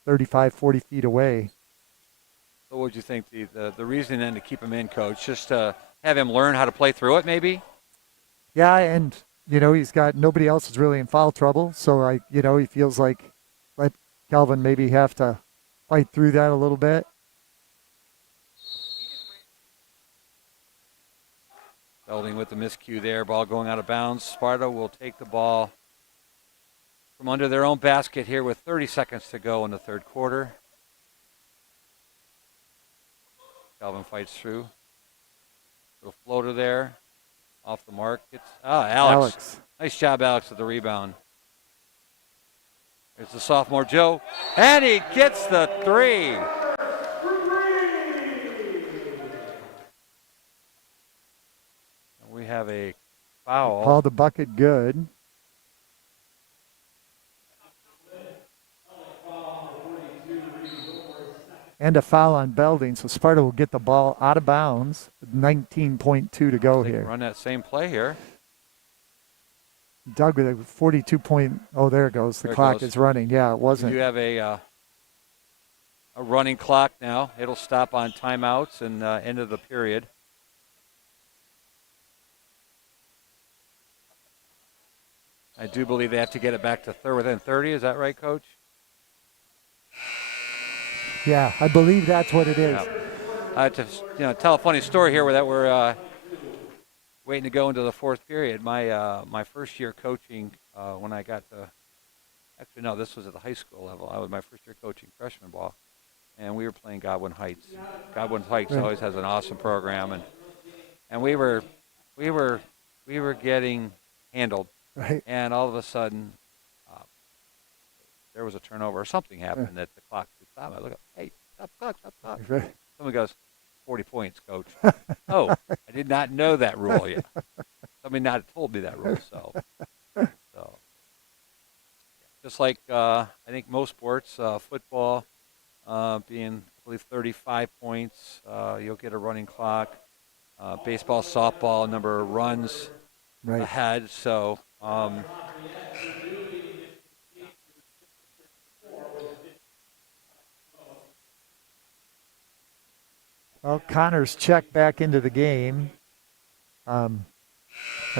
35, 40 feet away. So what would you think the reason then to keep him in, Coach? Just to have him learn how to play through it, maybe? Yeah, and, he's got nobody else is really in foul trouble. So, he feels like let Calvin maybe have to fight through that a little bit. Belding with the miscue there. Ball going out of bounds. Sparta will take the ball from under their own basket here with 30 seconds to go in the third quarter. Calvin fights through. Little floater there. Off the mark. It's Alex. Nice job, Alex, with the rebound. There's the sophomore Joe. And he gets the three. We have a foul. Called the bucket good. And a foul on Belding, so Sparta will get the ball out of bounds with 19.2 to go here. Run that same play here. Doug with a 42 point. Oh, there it goes. The clock is running. Yeah, it wasn't. You have a running clock now. It'll stop on timeouts and end of the period. I do believe they have to get it back to within 30. Is that right, Coach? Yeah, I believe that's what it is. Yeah. To tell a funny story here that we're waiting to go into the fourth period. My first year coaching, when I got to, actually no, this was at the high school level. I was my first year coaching freshman ball, and we were playing Godwin Heights. Godwin Heights always has an awesome program, and we were getting handled. Right. And all of a sudden, there was a turnover or something happened that the clock would stop. I look up, hey, stop the clock. Right. Someone goes, 40 points, Coach. Oh, I did not know that rule yet. Somebody not told me that rule. So just like I think most sports, football being, I believe, 35 points, you'll get a running clock. Baseball, softball, number of runs ahead. So. Well, Connor's checked back into the game. I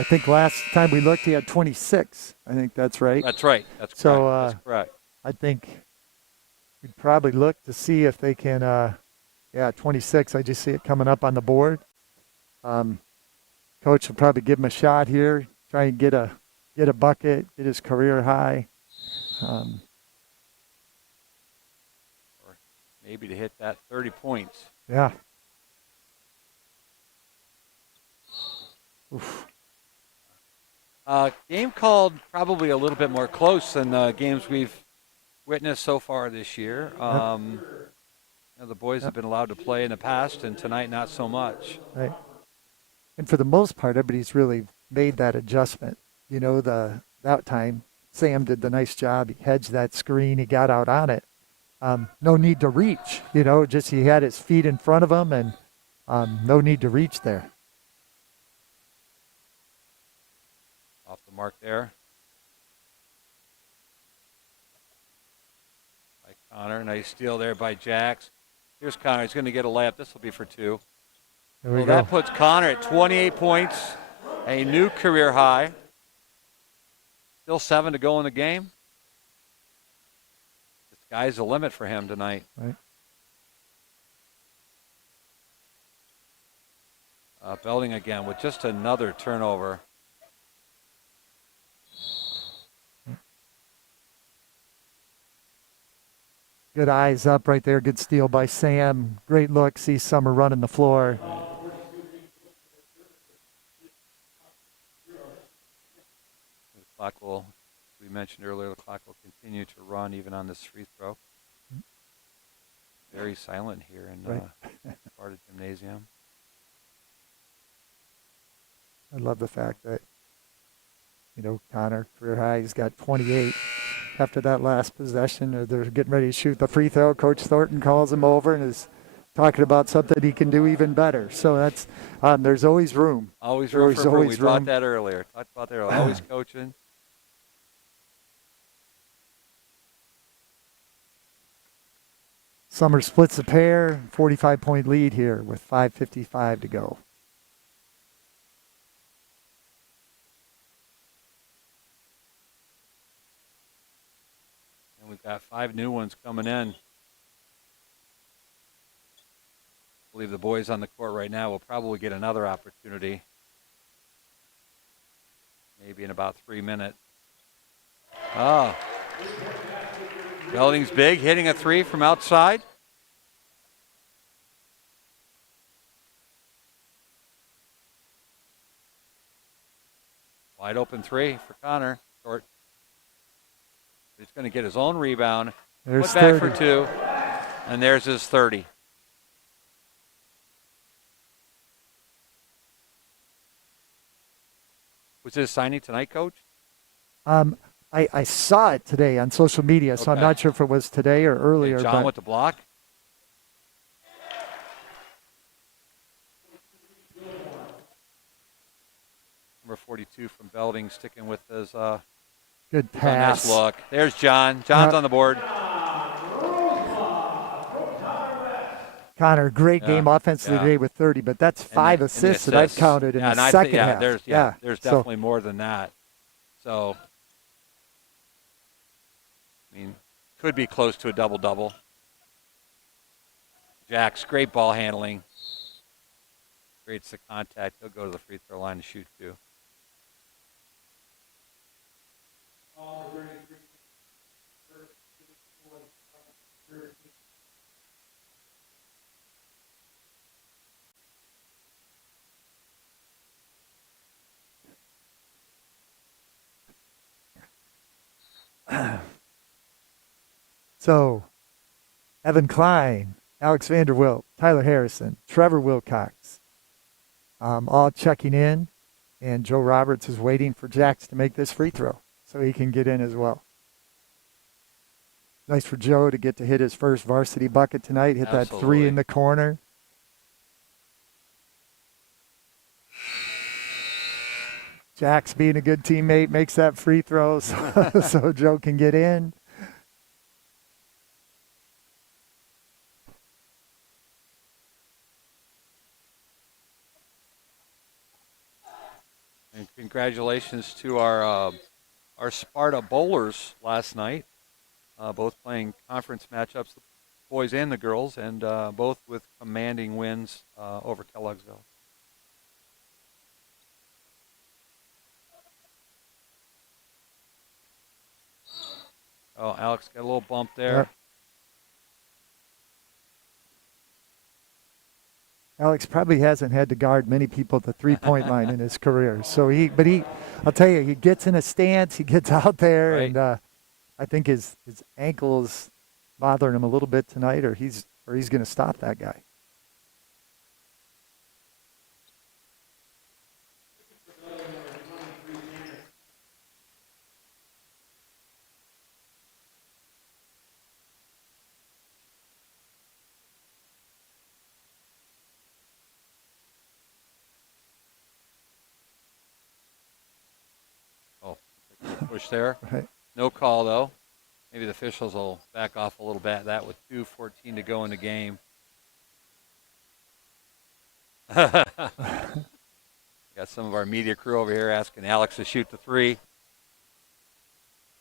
think last time we looked, he had 26. I think that's right. That's right. That's correct. So that's correct. I think we'd probably look to see if they can. 26. I just see it coming up on the board. Coach will probably give him a shot here. Try and get a bucket, get his career high. maybe to hit that 30 points. Yeah. Oof. Game called probably a little bit more close than games we've witnessed so far this year. The boys have been allowed to play in the past, and tonight not so much. Right. And for the most part, everybody's really made that adjustment. That time, Sam did the nice job. He hedged that screen. He got out on it. No need to reach, just he had his feet in front of him and no need to reach there. Off the mark there. By Connor. Nice steal there by Jax. Here's Connor. He's going to get a layup. This will be for 2. There we go. That puts Connor at 28 points, a new career high. Still 7 to go in the game. The sky's the limit for him tonight. Right. Belding again with just another turnover. Good eyes up right there. Good steal by Sam. Great look. See Summer running the floor. The clock will, as we mentioned earlier, the clock will continue to run even on this free throw. Very silent here in Spartan Gymnasium. I love the fact that, Connor, career high, he's got 28 after that last possession. Or they're getting ready to shoot the free throw. Coach Thornton calls him over and is talking about something he can do even better. So that's there's always room. Always room for always we room. talked that earlier. Talked about that earlier. Always coaching. Summer splits the pair. 45-point lead here with 5:55 to go. We've got 5 new ones coming in. I believe the boys on the court right now will probably get another opportunity. Maybe in about 3 minutes. Oh. Belding's big, hitting a 3 from outside. Wide open 3 for Connor. Short. He's going to get his own rebound. There's Put back 30. for 2. And there's his 30. Was this signing tonight, Coach? I saw it today on social media, so I'm Okay. not sure if it was today or earlier. Hey, John but with the block. Number 42 from Belding sticking with his good nice pass. look. There's John. John's on the board. Connor, great game offensively yeah. today with 30, but that's And 5 the assists that I've assists. counted in Yeah, the and second half. There's So, definitely more than that. So, I mean, could be close to a double-double. Jax, great ball handling. Creates the contact. He'll go to the free throw line to shoot 2. So, Evan Klein, Alex Vanderwilt, Tyler Harrison, Trevor Wilcox, all checking in, and Joe Roberts is waiting for Jax to make this free throw so he can get in as well. Nice for Joe to get to hit his first varsity bucket tonight, hit that 3 Absolutely. in the corner. Jax, being a good teammate, makes that free throw so Joe can get in. And congratulations to our Sparta bowlers last night, both playing conference matchups, the boys and the girls, and both with commanding wins over Kellogg'sville. Oh, Alex got a little bump there. Yep. Alex probably hasn't had to guard many people at the three-point line in his career. So I'll tell you, he gets in a stance, he gets out there, Right. and I think his ankle is bothering him a little bit tonight, or he's going to stop that guy. Oh, push there. Right. No call, though. Maybe the officials will back off a little bit. That with 2:14 to go in the game. Got some of our media crew over here asking Alex to shoot the three.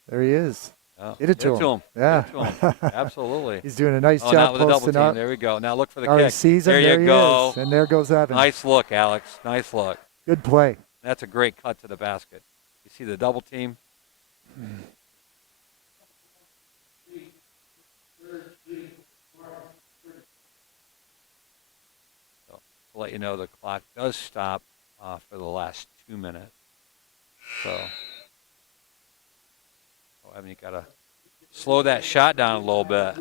There he is. Oh, Hit it to him. Yeah. Hit it to him. Absolutely. He's doing a nice Now job with a double posting team. up. There we go. Now look for the Oh, he kick. sees him. There There you he go. is. And there goes Evan. Nice look, Alex. Nice look. Good play. That's a great cut to the basket. You see the double team? So, to let you know, the clock does stop for the last 2 minutes. So, Evan, you got to slow that shot down a little bit.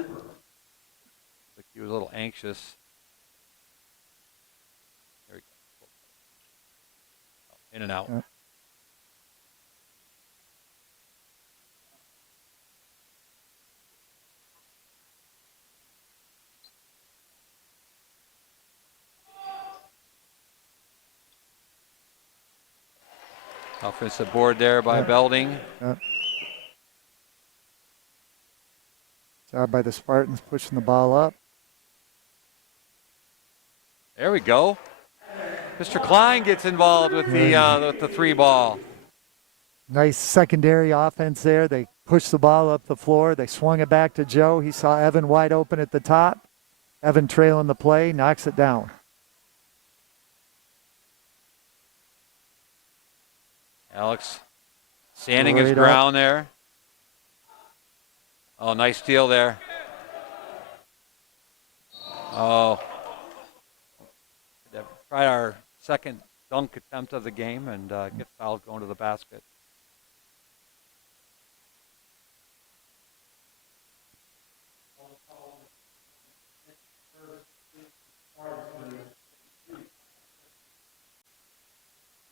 Like he was a little anxious. There we go. In and out. Yeah. Offensive board there by Belding. Job by the Spartans pushing the ball up. There we go. Mr. Klein gets involved with the three ball. Nice secondary offense there. They pushed the ball up the floor. They swung it back to Joe. He saw Evan wide open at the top. Evan trailing the play, knocks it down. Alex standing his Right ground there. Oh, nice steal there. Oh. Try our second dunk attempt of the game and get fouled going to the basket.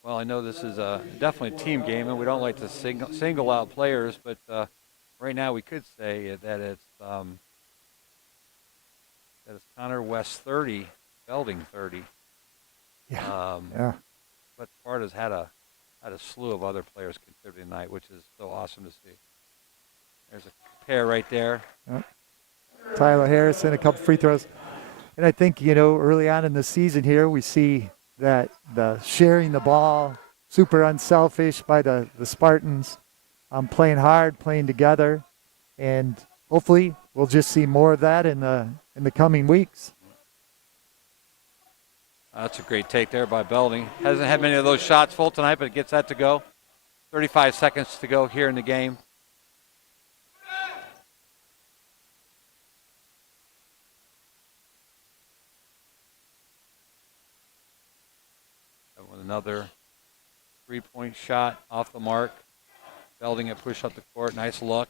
Well, I know this is definitely a team game, and we don't like to single out players, but right now we could say that it's Connor West 30, Belding 30. Yeah. But Sparta's had a slew of other players contributing tonight, which is so awesome to see. There's a pair right there. Tyler Harrison, a couple free throws. And I think, early on in the season here, we see that the sharing the ball, super unselfish by the Spartans, playing hard, playing together. And hopefully we'll just see more of that in the coming weeks. That's a great take there by Belding. Hasn't had many of those shots full tonight, but gets that to go. 35 seconds to go here in the game. And with another three-point shot off the mark. Belding it push up the court. Nice look.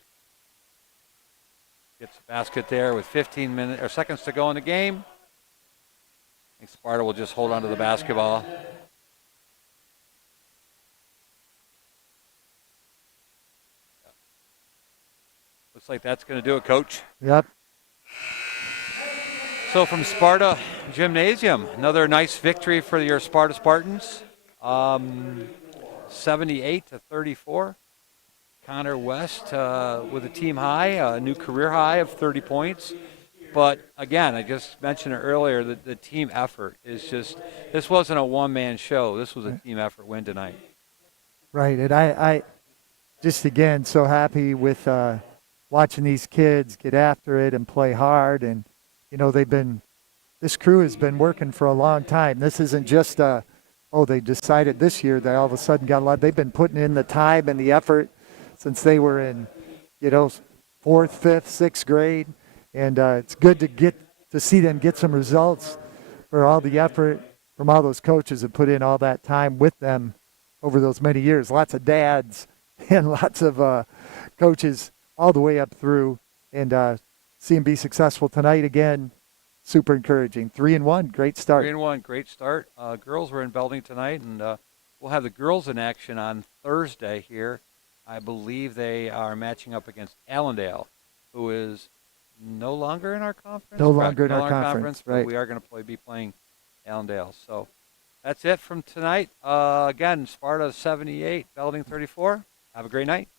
Gets the basket there with 15 minutes or seconds to go in the game. I think Sparta will just hold on to the basketball. Looks like that's going to do it, Coach. Yep. So from Sparta Gymnasium, another nice victory for your Sparta Spartans. 78-34. Connor West with a team high, a new career high of 30 points. But again, I just mentioned it earlier, that the team effort is just, this wasn't a one-man show. This was a team effort win tonight. Right. And I just, again, so happy with watching these kids get after it and play hard. And, this crew has been working for a long time. This isn't just they decided this year they all of a sudden got a lot. They've been putting in the time and the effort since they were in, 4th, 5th, 6th grade. And it's good to see them get some results for all the effort from all those coaches that put in all that time with them over those many years. Lots of dads and lots of coaches all the way up through. And see them be successful tonight again, super encouraging. 3-1, great start. 3-1, great start. Girls were in Belding tonight, and we'll have the girls in action on Thursday here. I believe they are matching up against Allendale, who is no longer in our conference. No longer in our conference, but right. we are going to be playing Allendale. So that's it from tonight. Again, Sparta 78, Belding 34. Have a great night.